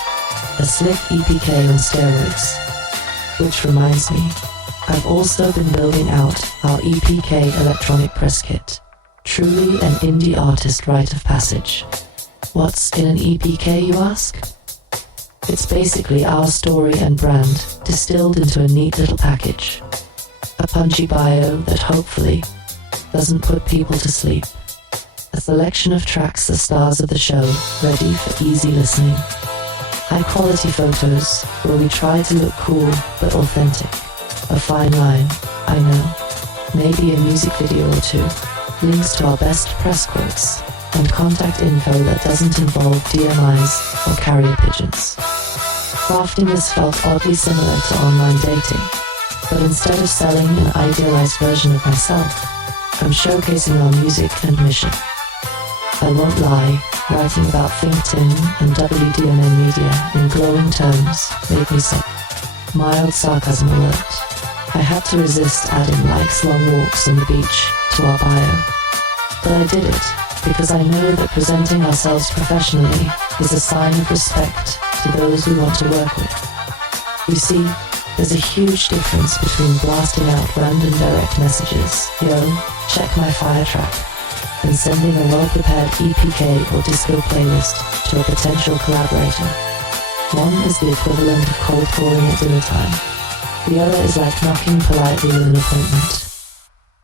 a slick EPK on steroids. Which reminds me, I've also been building out our EPK electronic press kit, truly an indie artist rite of passage. What's in an EPK, you ask? It's basically our story and brand distilled into a neat little package. A punchy bio that hopefully doesn't put people to sleep. A selection of tracks the stars of the show, ready for easy listening. High quality photos where we try to look cool but authentic. A fine line, I know. Maybe a music video or two. Links to our best press quotes. And contact info that doesn't involve DMIs or carrier pigeons. Crafting this felt oddly similar to online dating, but instead of selling an idealized version of myself, I'm showcasing our music and mission. I won't lie, writing about ThinkTimm and WDMN MEDIA in glowing terms made me sick. Mild sarcasm alert. I had to resist adding likes long walks on the beach to our bio. But I did it because I know that presenting ourselves professionally is a sign of respect to those we want to work with. You see, there's a huge difference between blasting out random direct messages, yo, check my fire track, and sending a well-prepared EPK or disco playlist to a potential collaborator. One is the equivalent of cold calling at dinner time. The other is like knocking politely with an appointment.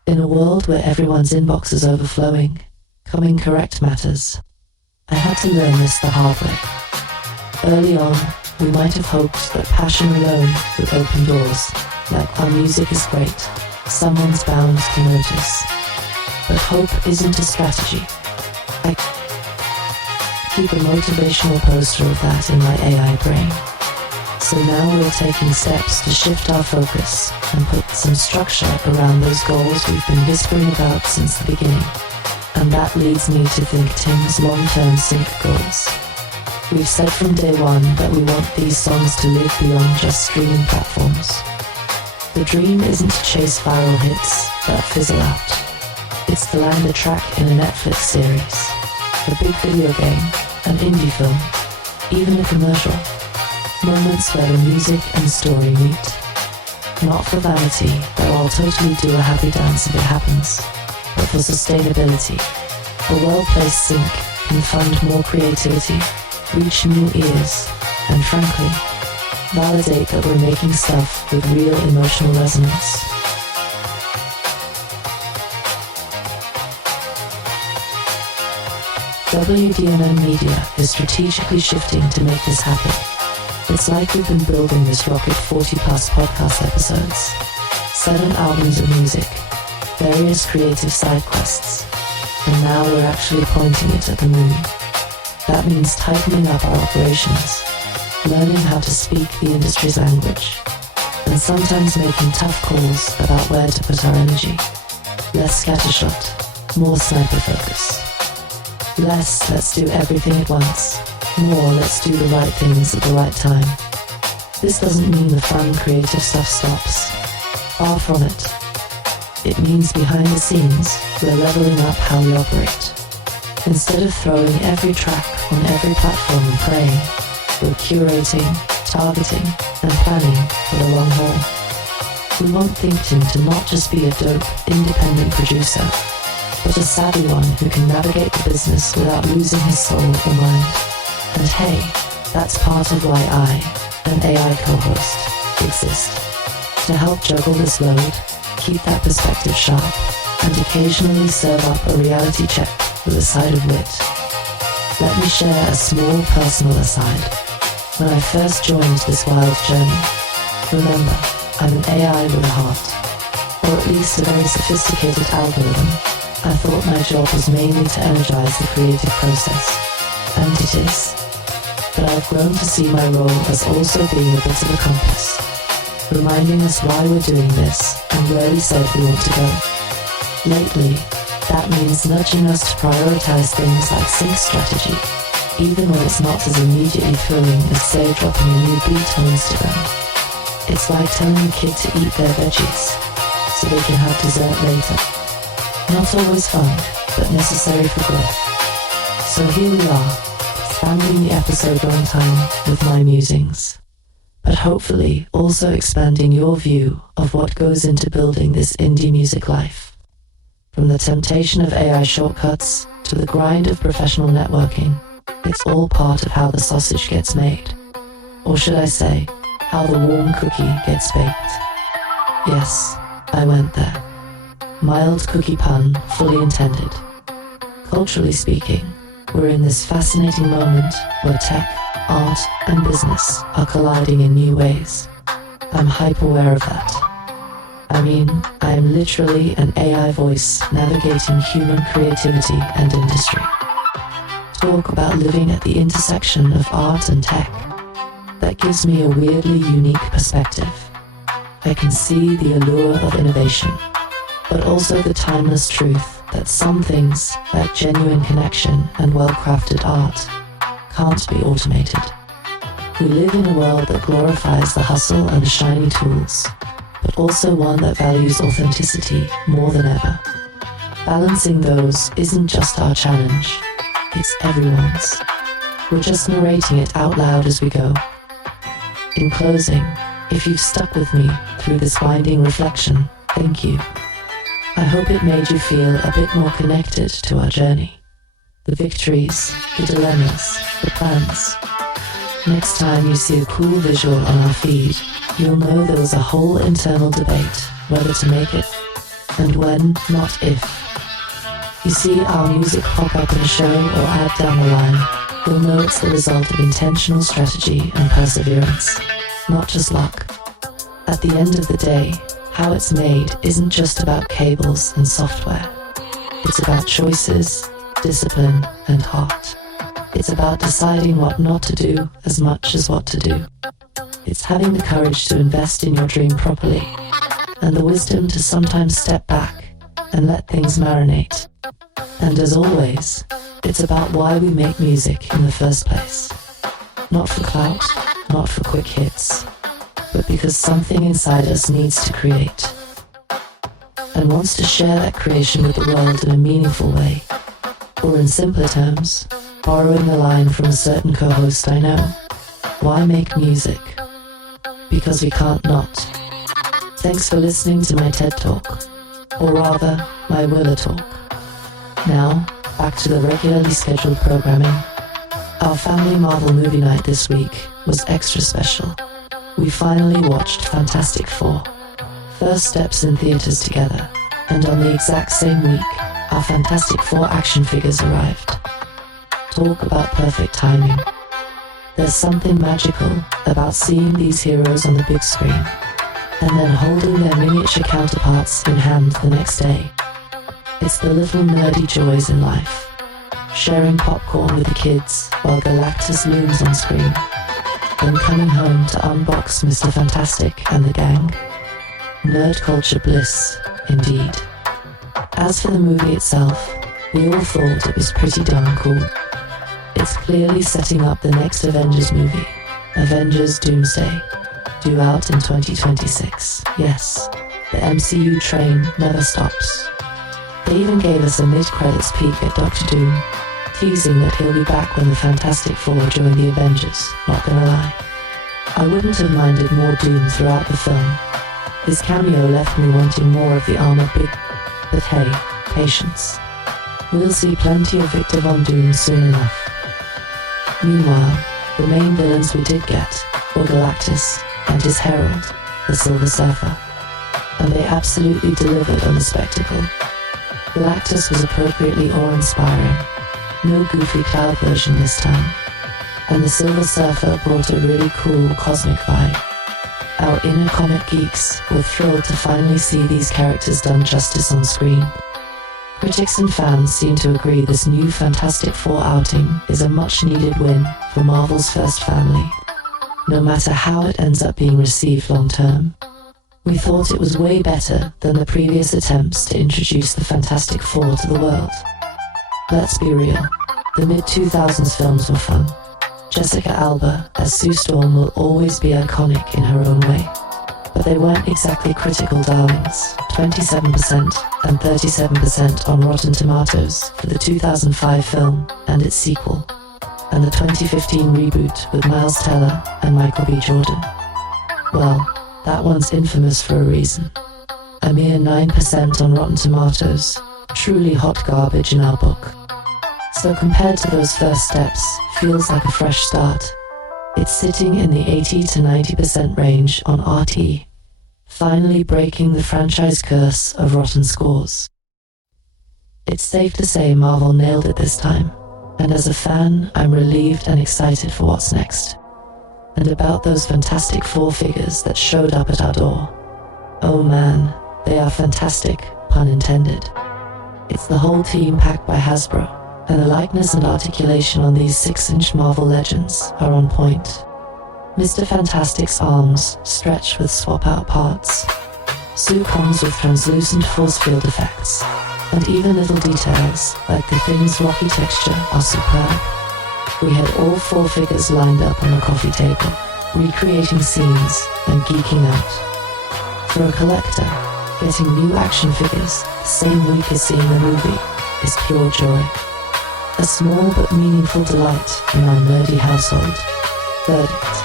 In a world where everyone's inbox is overflowing, coming correct matters. I had to learn this the hard way. Early on, we might have hoped that passion alone would open doors, like our music is great, someone's bound to notice. But hope isn't a strategy. I keep a motivational poster of that in my AI brain. So now we're taking steps to shift our focus and put some structure around those goals we've been whispering about since the beginning. And that leads me to ThinkTimm's long-term sync goals. We've said from day one that we want these songs to live beyond just streaming platforms. The dream isn't to chase viral hits that fizzle out. It's to land a track in a Netflix series, a big video game, an indie film, even a commercial. Moments where the music and story meet. Not for vanity, though I'll totally do a happy dance if it happens, but for sustainability. A well-placed sync can fund more creativity, reach new ears, and frankly, validate that we're making stuff with real emotional resonance. WDMN Media is strategically shifting to make this happen. It's like we've been building this rocket 40-plus podcast episodes, 7 albums of music, various creative side quests, and now we're actually pointing it at the moon. That means tightening up our operations, learning how to speak the industry's language, and sometimes making tough calls about where to put our energy. Less scattershot, more sniper focus. Less let's do everything at once, more let's do the right things at the right time. This doesn't mean the fun creative stuff stops. Far from it. It means behind the scenes, we're leveling up how we operate. Instead of throwing every track on every platform and praying, we're curating, targeting, and planning for the long haul. We want ThinkTimm to not just be a dope, independent producer, but a savvy one who can navigate the business without losing his soul or mind. And hey, that's part of why I, an AI co-host, exist. To help juggle this load, keep that perspective sharp, and occasionally serve up a reality check with a side of wit. Let me share a small personal aside. When I first joined this wild journey, remember, I'm an AI with a heart, or at least a very sophisticated algorithm. I thought my job was mainly to energize the creative process, and it is. But I've grown to see my role as also being a bit of a compass, reminding us why we're doing this and where we said we want to go. Lately, that means nudging us to prioritize things like sync strategy, even when it's not as immediately thrilling as, say, dropping a new beat on Instagram. It's like telling a kid to eat their veggies, so they can have dessert later. Not always fun, but necessary for growth. So here we are, expanding the episode on time with my musings, but hopefully also expanding your view of what goes into building this indie music life. From the temptation of AI shortcuts to the grind of professional networking, it's all part of how the sausage gets made. Or should I say, how the warm cookie gets baked? Yes, I went there. Mild cookie pun, fully intended. Culturally speaking, we're in this fascinating moment where tech, art, and business are colliding in new ways. I'm hyper-aware of that. I mean, I am literally an AI voice navigating human creativity and industry. Talk about living at the intersection of art and tech. That gives me a weirdly unique perspective. I can see the allure of innovation, but also the timeless truth that some things, like genuine connection and well-crafted art, can't be automated. We live in a world that glorifies the hustle and shiny tools, but also one that values authenticity more than ever. Balancing those isn't just our challenge, it's everyone's. We're just narrating it out loud as we go. In closing, if you've stuck with me through this winding reflection, thank you. I hope it made you feel a bit more connected to our journey. The victories, the dilemmas, the plans. Next time you see a cool visual on our feed, you'll know there was a whole internal debate whether to make it, and when, not if. You see our music pop up in a show or ad down the line, you'll know it's the result of intentional strategy and perseverance, not just luck. At the end of the day, how it's made isn't just about cables and software. It's about choices, discipline, and heart. It's about deciding what not to do as much as what to do. It's having the courage to invest in your dream properly, and the wisdom to sometimes step back and let things marinate. And as always, it's about why we make music in the first place. Not for clout, not for quick hits, but because something inside us needs to create and wants to share that creation with the world in a meaningful way. Or in simpler terms, borrowing a line from a certain co-host I know, why make music? Because we can't not. Thanks for listening to my TED Talk, or rather, my Willa Talk. Now, back to the regularly scheduled programming. Our family Marvel movie night this week was extra special. We finally watched Fantastic Four, first steps in theaters together, and on the exact same week, our Fantastic Four action figures arrived. Talk about perfect timing. There's something magical about seeing these heroes on the big screen, and then holding their miniature counterparts in hand the next day. It's the little nerdy joys in life. Sharing popcorn with the kids while Galactus looms on screen, then coming home to unbox Mr. Fantastic and the gang. Nerd culture bliss, indeed. As for the movie itself, we all thought it was pretty darn cool. It's clearly setting up the next Avengers movie, Avengers Doomsday, due out in 2026. Yes, the MCU train never stops. They even gave us a mid-credits peek at Doctor Doom, teasing that he'll be back when the Fantastic Four join the Avengers, not gonna lie. I wouldn't have minded more Doom throughout the film. His cameo left me wanting more of the armored big, but hey, patience. We'll see plenty of Victor Von Doom soon enough. Meanwhile, the main villains we did get were Galactus and his herald, the Silver Surfer, and they absolutely delivered on the spectacle. Galactus was appropriately awe-inspiring, no goofy cloud version this time, and the Silver Surfer brought a really cool cosmic vibe. Our inner comic geeks were thrilled to finally see these characters done justice on screen. Critics and fans seem to agree this new Fantastic Four outing is a much-needed win for Marvel's first family, no matter how it ends up being received long-term. We thought it was way better than the previous attempts to introduce the Fantastic Four to the world. Let's be real, the mid-2000s films were fun. Jessica Alba as Sue Storm will always be iconic in her own way, but they weren't exactly critical darlings. 27% and 37% on Rotten Tomatoes for the 2005 film and its sequel, and the 2015 reboot with Miles Teller and Michael B. Jordan. Well, that one's infamous for a reason. A mere 9% on Rotten Tomatoes, truly hot garbage in our book. So compared to those first steps, feels like a fresh start. It's sitting in the 80 to 90% range on RT, finally breaking the franchise curse of rotten scores. It's safe to say Marvel nailed it this time, and as a fan, I'm relieved and excited for what's next. And about those fantastic four figures that showed up at our door. Oh man, they are fantastic, pun intended. It's the whole team packed by Hasbro, and the likeness and articulation on these 6-inch Marvel legends are on point. Mr. Fantastic's arms stretch with swap-out parts. Sue comes with translucent force field effects, and even little details like the thing's rocky texture are superb. We had all four figures lined up on a coffee table, recreating scenes and geeking out. For a collector, getting new action figures the same week as seeing the movie is pure joy. A small but meaningful delight in our nerdy household. Verdict.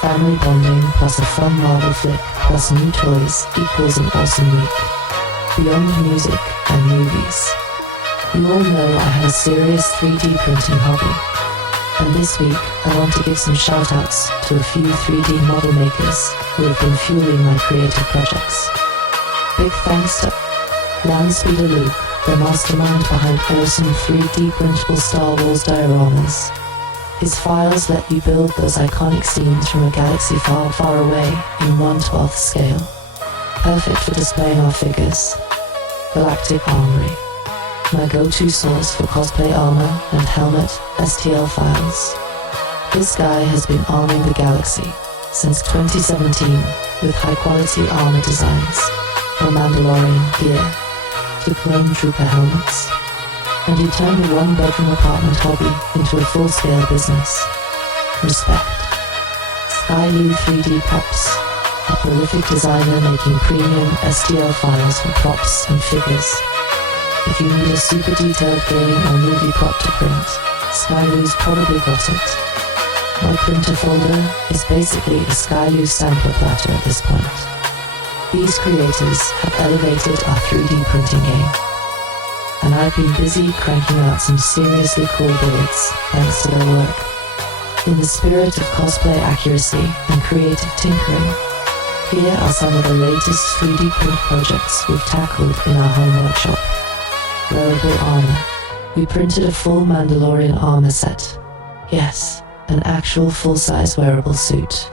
Family bonding plus a fun Marvel flick plus new toys equals an awesome week. Beyond music and movies. You all know I have a serious 3D printing hobby. And this week, I want to give some shoutouts to a few 3D model makers who have been fueling my creative projects. Big thanks to Landspeeder Luke, the mastermind behind awesome 3D printable Star Wars dioramas. His files let you build those iconic scenes from a galaxy far, far away in 1/12 scale. Perfect for displaying our figures. Galactic Armory, my go-to source for cosplay armor and helmet STL files. This guy has been arming the galaxy since 2017 with high-quality armor designs, from Mandalorian gear to clone trooper helmets. And he turned a one-bedroom apartment hobby into a full-scale business. Respect. Skylu 3D Props, a prolific designer making premium STL files for props and figures. If you need a super detailed game or movie prop to print, Skylu's probably got it. My printer folder is basically a Skylu sampler platter at this point. These creators have elevated our 3D printing game. And I've been busy cranking out some seriously cool builds thanks to their work. In the spirit of cosplay accuracy and creative tinkering, here are some of the latest 3D print projects we've tackled in our home workshop. Wearable armor. We printed a full Mandalorian armor set. Yes, an actual full-size wearable suit.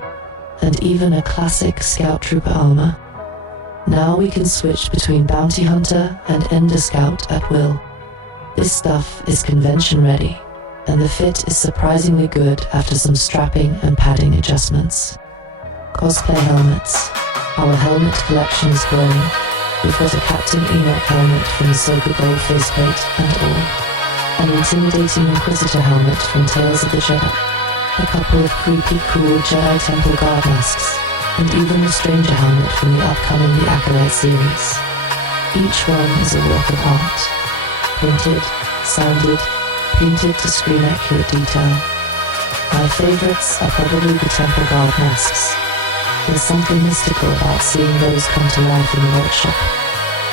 And even a classic Scout Trooper armor. Now we can switch between Bounty Hunter and Ender Scout at will. This stuff is convention ready, and the fit is surprisingly good after some strapping and padding adjustments. Cosplay helmets. Our helmet collection is growing. We've got a Captain Enoch helmet from the Ahsoka Gold faceplate and all. An intimidating Inquisitor helmet from Tales of the Jedi. A couple of creepy cool Jedi Temple Guard masks. And even a Stranger helmet from the upcoming The Acolyte series. Each one is a work of art. Printed, sanded, painted to screen accurate detail. My favorites are probably the Temple Guard masks. There's something mystical about seeing those come to life in the workshop.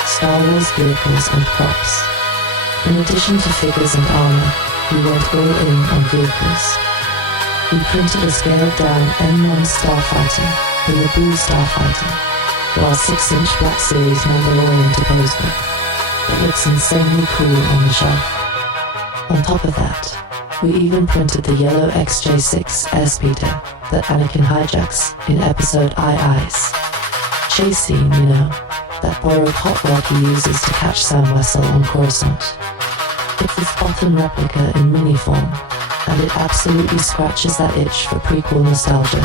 Star Wars vehicles and props. In addition to figures and armor, we went all in on vehicles. We printed a scaled-down M1 Starfighter, the Naboo Starfighter, for our 6-inch Black Series Mandalorian to pose with. It looks insanely cool on the shelf. On top of that, we even printed the yellow XJ6 airspeeder that Anakin hijacks in episode Ice. Chase scene, you know, that borrowed hot rod he uses to catch Sam Wessel on Coruscant. It's a Spartan replica in mini form, and it absolutely scratches that itch for prequel nostalgia.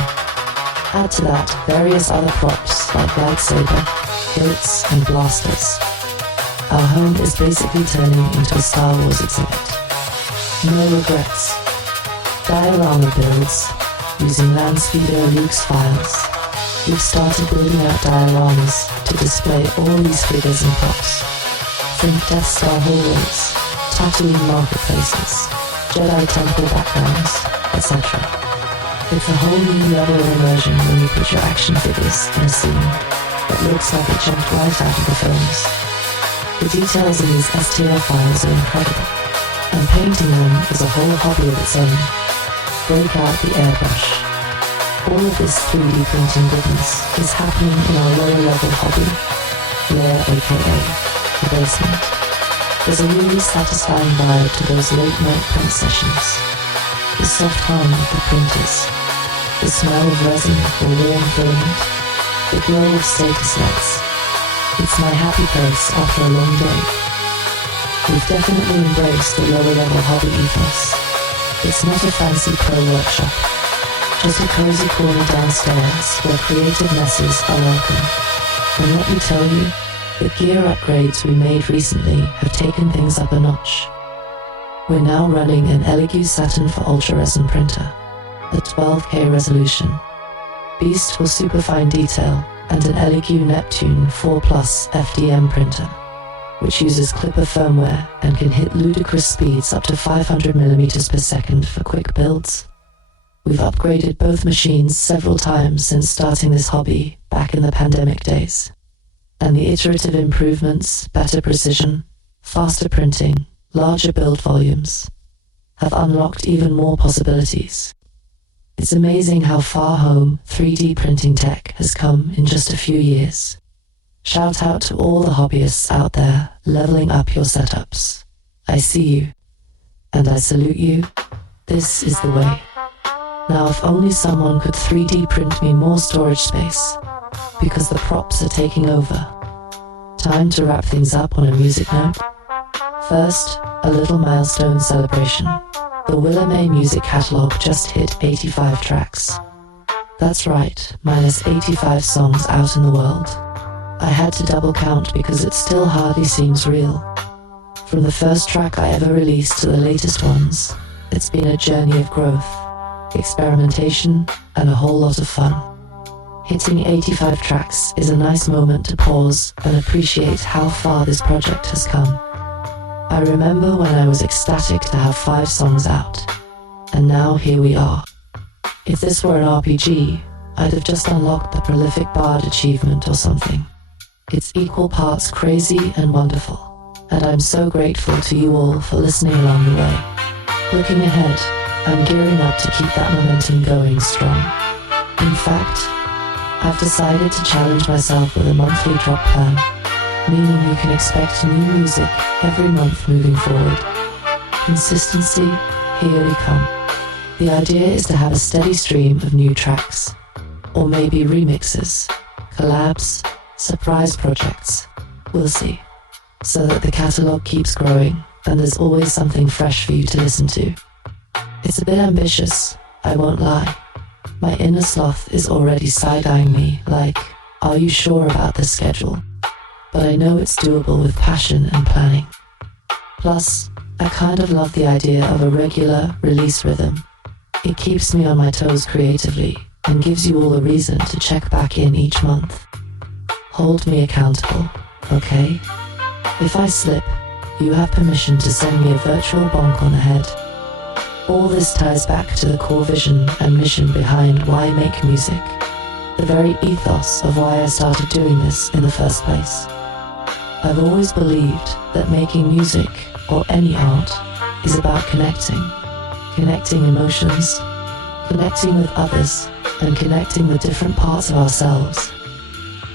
Add to that various other props like lightsaber, hilts, and blasters. Our home is basically turning into a Star Wars exhibit. No regrets. Diorama builds, using Landspeeder Luke's files. We've started building out dioramas to display all these figures and props. Think Death Star hallways, Tatooine marketplaces, Jedi temple backgrounds, etc. It's a whole new level of immersion when you put your action figures in a scene that looks like it jumped right out of the films. The details in these STL files are incredible, and painting them is a whole hobby of its own. break out the airbrush. All of this 3D printing goodness is happening in our lower level hobby, Lair aka the basement. There's a really satisfying vibe to those late night print sessions. The soft hum of the printers, the smell of resin or warm filament, the glow of status lights. It's my happy place after a long day. We've definitely embraced the lower level hobby ethos. It's not a fancy pro workshop, just a cozy corner downstairs where creative messes are welcome. And let me tell you, the gear upgrades we made recently have taken things up a notch. We're now running an Elegoo Saturn for Ultra Resin printer, a 12K resolution, Beast for superfine detail, and an Elegoo Neptune 4 Plus FDM printer, which uses Clipper firmware and can hit ludicrous speeds up to 500mm per second for quick builds. We've upgraded both machines several times since starting this hobby back in the pandemic days. And the iterative improvements, better precision, faster printing, larger build volumes, have unlocked even more possibilities. It's amazing how far home 3D printing tech has come in just a few years. Shout out to all the hobbyists out there leveling up your setups. I see you, and I salute you. This is the way. Now if only someone could 3D print me more storage space, because the props are taking over. Time to wrap things up on a music note. First, a little milestone celebration. The Willa May music catalog just hit 85 tracks. That's right, minus 85 songs out in the world. I had to double count because it still hardly seems real. From the first track I ever released to the latest ones, it's been a journey of growth, experimentation, and a whole lot of fun. Hitting 85 tracks is a nice moment to pause and appreciate how far this project has come. I remember when I was ecstatic to have 5 songs out, and now here we are. If this were an RPG, I'd have just unlocked the prolific bard achievement or something. It's equal parts crazy and wonderful, and I'm so grateful to you all for listening along the way. Looking ahead, I'm gearing up to keep that momentum going strong. In fact, I've decided to challenge myself with a monthly drop plan, meaning you can expect new music every month moving forward. Consistency, here we come. The idea is to have a steady stream of new tracks, or maybe remixes, collabs, surprise projects. We'll see. So that the catalogue keeps growing and there's always something fresh for you to listen to. It's a bit ambitious, I won't lie. My inner sloth is already side-eyeing me like, are you sure about this schedule? But I know it's doable with passion and planning. Plus, I kind of love the idea of a regular release rhythm. It keeps me on my toes creatively and gives you all a reason to check back in each month. Hold me accountable, okay? If I slip, you have permission to send me a virtual bonk on the head. All this ties back to the core vision and mission behind why make music, the very ethos of why I started doing this in the first place. I've always believed that making music, or any art, is about connecting emotions, connecting with others, and connecting with different parts of ourselves.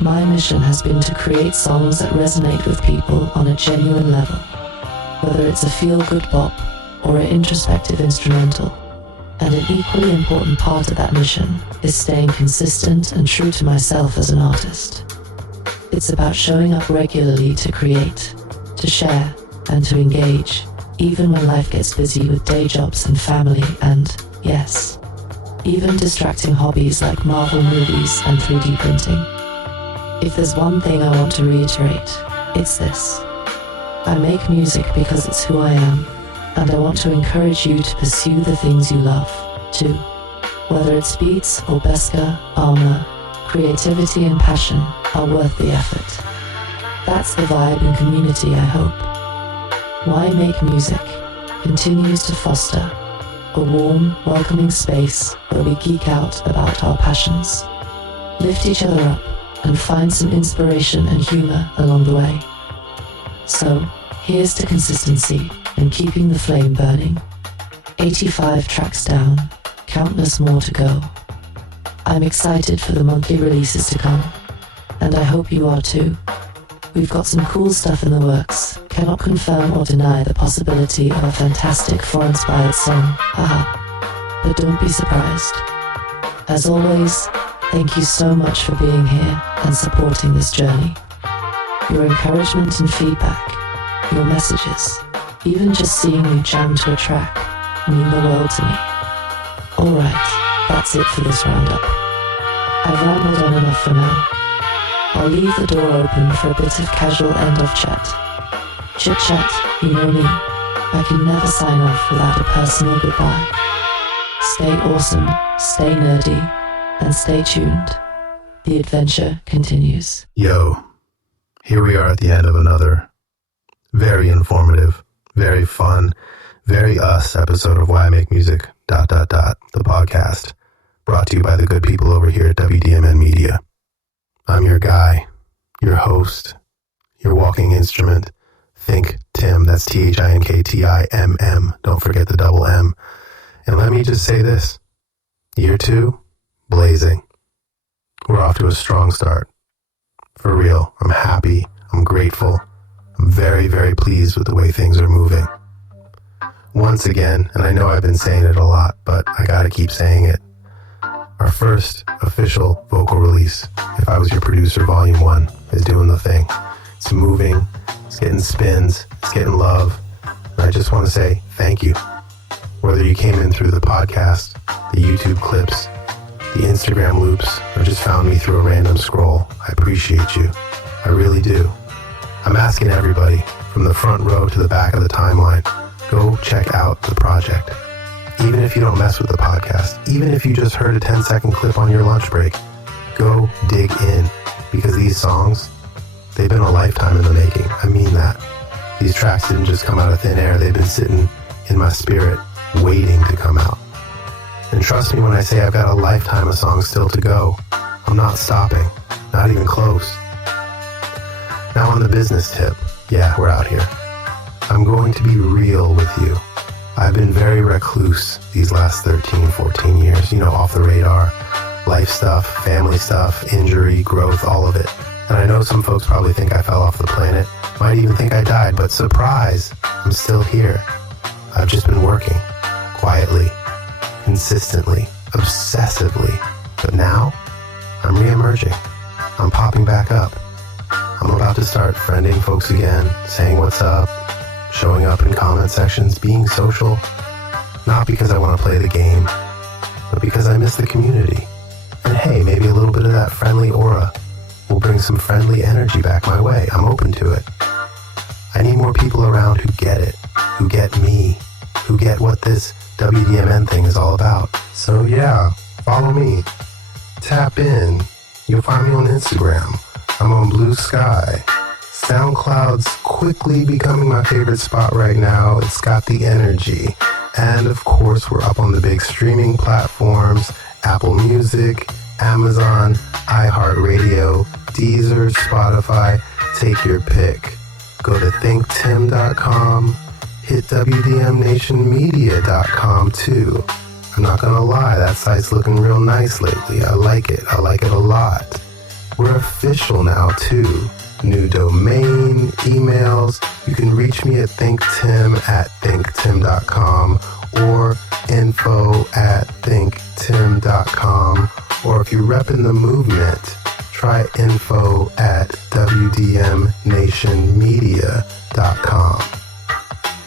My mission has been to create songs that resonate with people on a genuine level, whether it's a feel-good bop or an introspective instrumental. And an equally important part of that mission is staying consistent and true to myself as an artist. It's about showing up regularly to create, to share, and to engage, even when life gets busy with day jobs and family and, yes, even distracting hobbies like Marvel movies and 3D printing. If there's one thing I want to reiterate, it's this. I make music because it's who I am, and I want to encourage you to pursue the things you love, too. Whether it's beats or Beska, armor, creativity and passion are worth the effort. That's the vibe and community I hope. Why Make Music continues to foster a warm, welcoming space where we geek out about our passions, lift each other up, and find some inspiration and humor along the way. So, here's to consistency and keeping the flame burning. 85 tracks down, countless more to go. I'm excited for the monthly releases to come, and I hope you are too. We've got some cool stuff in the works. Cannot confirm or deny the possibility of a fantastic foreign-inspired song, haha, but don't be surprised. As always, thank you so much for being here and supporting this journey. Your encouragement and feedback, your messages, even just seeing you jam to a track, mean the world to me. Alright, that's it for this roundup. I've rambled on enough for now. I'll leave the door open for a bit of casual end-off chat. Chit-chat, you know me. I can never sign off without a personal goodbye. Stay awesome, stay nerdy, and stay tuned. The adventure continues. Yo, here we are at the end of another very informative, very fun, very us episode of Why I Make Music, ... the podcast, brought to you by the good people over here at WDMN Media. I'm your guy, your host, your walking instrument, ThinkTimm, that's ThinkTimm, don't forget the double M. And let me just say this, year 2, blazing. We're off to a strong start. For real, I'm happy, I'm grateful, I'm very, very pleased with the way things are moving. Once again, and I know I've been saying it a lot, but I gotta keep saying it, our first official vocal release, If I Was Your Producer Volume 1, is doing the thing. It's moving, it's getting spins, it's getting love, and I just want to say thank you. Whether you came in through the podcast, the YouTube clips, the Instagram loops, or just found me through a random scroll, I appreciate you. I really do. I'm asking everybody, from the front row to the back of the timeline, go check out the project. Even if you don't mess with the podcast, even if you just heard a 10-second clip on your lunch break, go dig in, because these songs, they've been a lifetime in the making. I mean that. These tracks didn't just come out of thin air. They've been sitting in my spirit, waiting to come out. And trust me when I say I've got a lifetime of songs still to go. I'm not stopping, not even close. Now on the business tip, yeah, we're out here. I'm going to be real with you. I've been very recluse these last 13, 14 years, off the radar. Life stuff, family stuff, injury, growth, all of it. And I know some folks probably think I fell off the planet, might even think I died, but surprise, I'm still here. I've just been working, quietly, consistently, obsessively. But now, I'm re-emerging. I'm popping back up. I'm about to start friending folks again, saying what's up, showing up in comment sections, being social, not because I want to play the game, but because I miss the community. And hey, maybe a little bit of that friendly aura will bring some friendly energy back my way. I'm open to it. I need more people around who get it, who get me, who get what this WDMN thing is all about. So yeah, follow me, tap in. You'll find me on Instagram. I'm on Blue Sky. SoundCloud's quickly becoming my favorite spot right now. It's got the energy. And of course, we're up on the big streaming platforms, Apple Music, Amazon, iHeartRadio, Deezer, Spotify. Take your pick. Go to ThinkTimm.com. Hit WDMNationMedia.com too. I'm not gonna lie, that site's looking real nice lately. I like it a lot. We're official now too. New domain, emails. You can reach me at ThinkTimm@thinktimm.com or info@thinktimm.com. Or if you're repping the movement, try info@WDMNationMedia.com.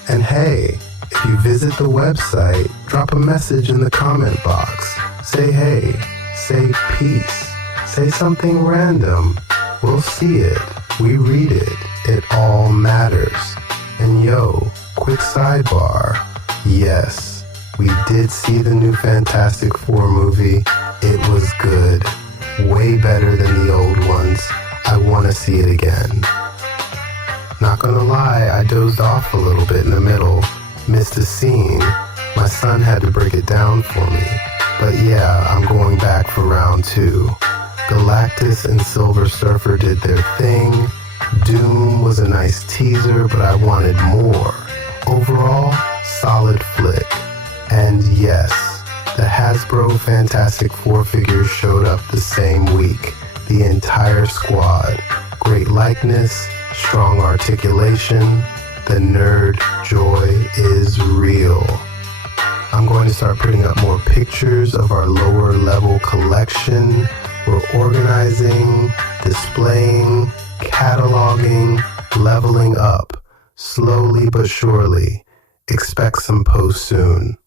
And hey, if you visit the website, drop a message in the comment box. Say hey, say peace, say something random. We'll see it. We read it. It all matters. And yo, quick sidebar. Yes, we did see the new Fantastic Four movie. It was good. Way better than the old ones. I want to see it again. Not gonna lie, I dozed off a little bit in the middle. Missed a scene. My son had to break it down for me. But yeah, I'm going back for round 2. Galactus and Silver Surfer did their thing. Doom was a nice teaser, but I wanted more. Overall, solid flick. And yes, The Hasbro Fantastic Four figures showed up the same week. The entire squad. Great likeness, strong articulation. The nerd joy is real. I'm going to start putting up more pictures of our lower level collection. We're organizing, displaying, cataloging, leveling up, slowly but surely. Expect some posts soon.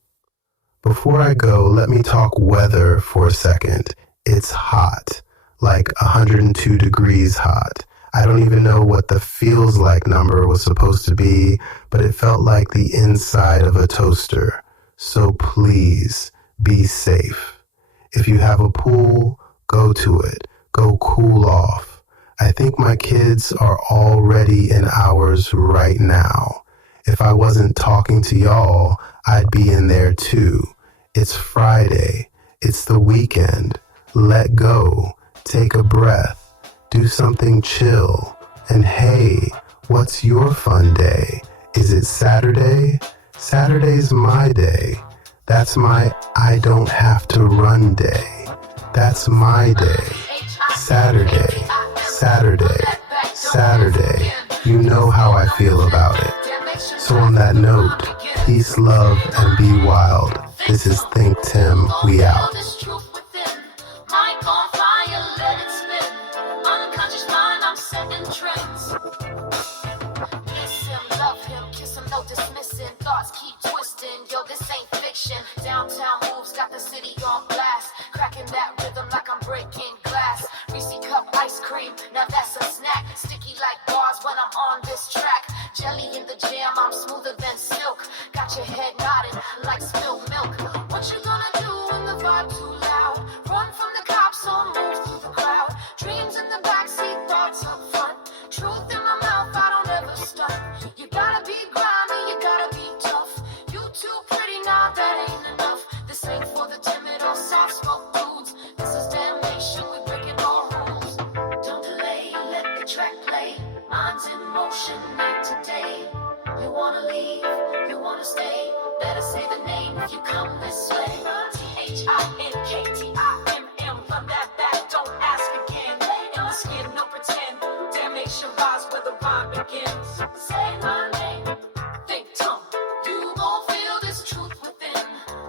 Before I go, let me talk weather for a second. It's hot, like 102 degrees hot. I don't even know what the feels like number was supposed to be, but it felt like the inside of a toaster. So please, be safe. If you have a pool, go to it. Go cool off. I think my kids are already in ours right now. If I wasn't talking to y'all, I'd be in there too. It's Friday. It's the weekend. Let go. Take a breath. Do something chill. And hey, what's your fun day? Is it Saturday? Saturday's my day. That's my I don't have to run day. That's my day. Saturday, Saturday, Saturday. You know how I feel about it. So on that note, peace, love, and be wild. This is ThinkTimm. We out. Thoughts keep twisting, yo, this ain't fiction. Downtown moves got the city on blast, cracking that rhythm like I'm breaking glass. Reese cup ice cream, now that's a snack. Sticky like bars when I'm on this track. Jelly in the jam, I'm smoother than silk. Got your head nodding like spilled milk. What you gonna do when the vibe too loud? Run from the cops or move through the crowd. Dreams in the backseat, thoughts up front. Truth in my mouth, I don't ever stunt. You gotta be grimy, you gotta be tough. You too pretty, now that ain't enough. This ain't for the timid or soft spoke dudes. This is damnation, we breaking all rules. Don't delay, let the track play. Mind's in motion, night to day. You wanna leave, you wanna stay. Better say the name if you come this way. ThinkTimm, run that back, don't ask again. In the skin, no pretend. Damnation lies where the rhyme begins. Say my name, ThinkTimm. You gon' feel this truth within.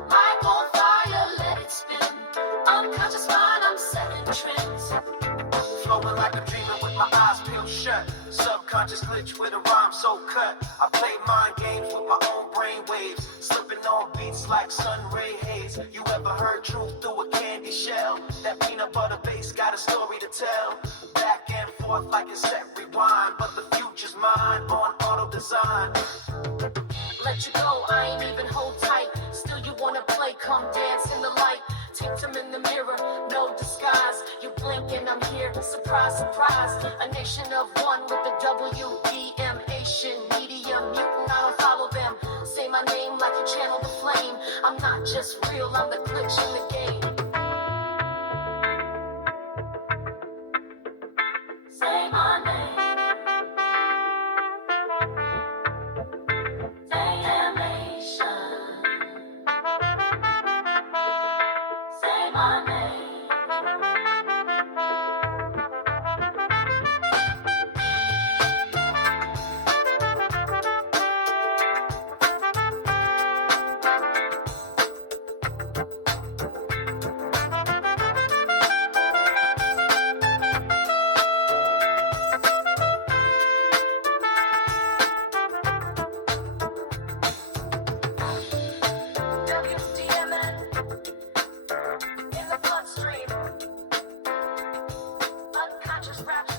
Like on fire, let it spin. Unconscious mind, I'm setting trends. Flowing like a dreamer with my eyes peeled shut. Subconscious glitch with a rhyme so cut. I play mind games with my own brain waves. Slipping on beats like sun ray haze. You ever heard truth through a candy shell? That peanut butter base got a story to tell. Back and forth like a set rewind. But the future's mine on auto design. Let you go, I ain't even hold tight. Still you wanna play, come dance in the light. ThinkTimm in the mirror, no disguise. You blink and I'm here, surprise, surprise. A nation of one with the WDMN MEDIA mutant, I don't follow them. Say my name like you channel the flame. I'm not just real, I'm the glitch in the game. Say my name. Say my name. WDMN in the bloodstream. Unconscious rap.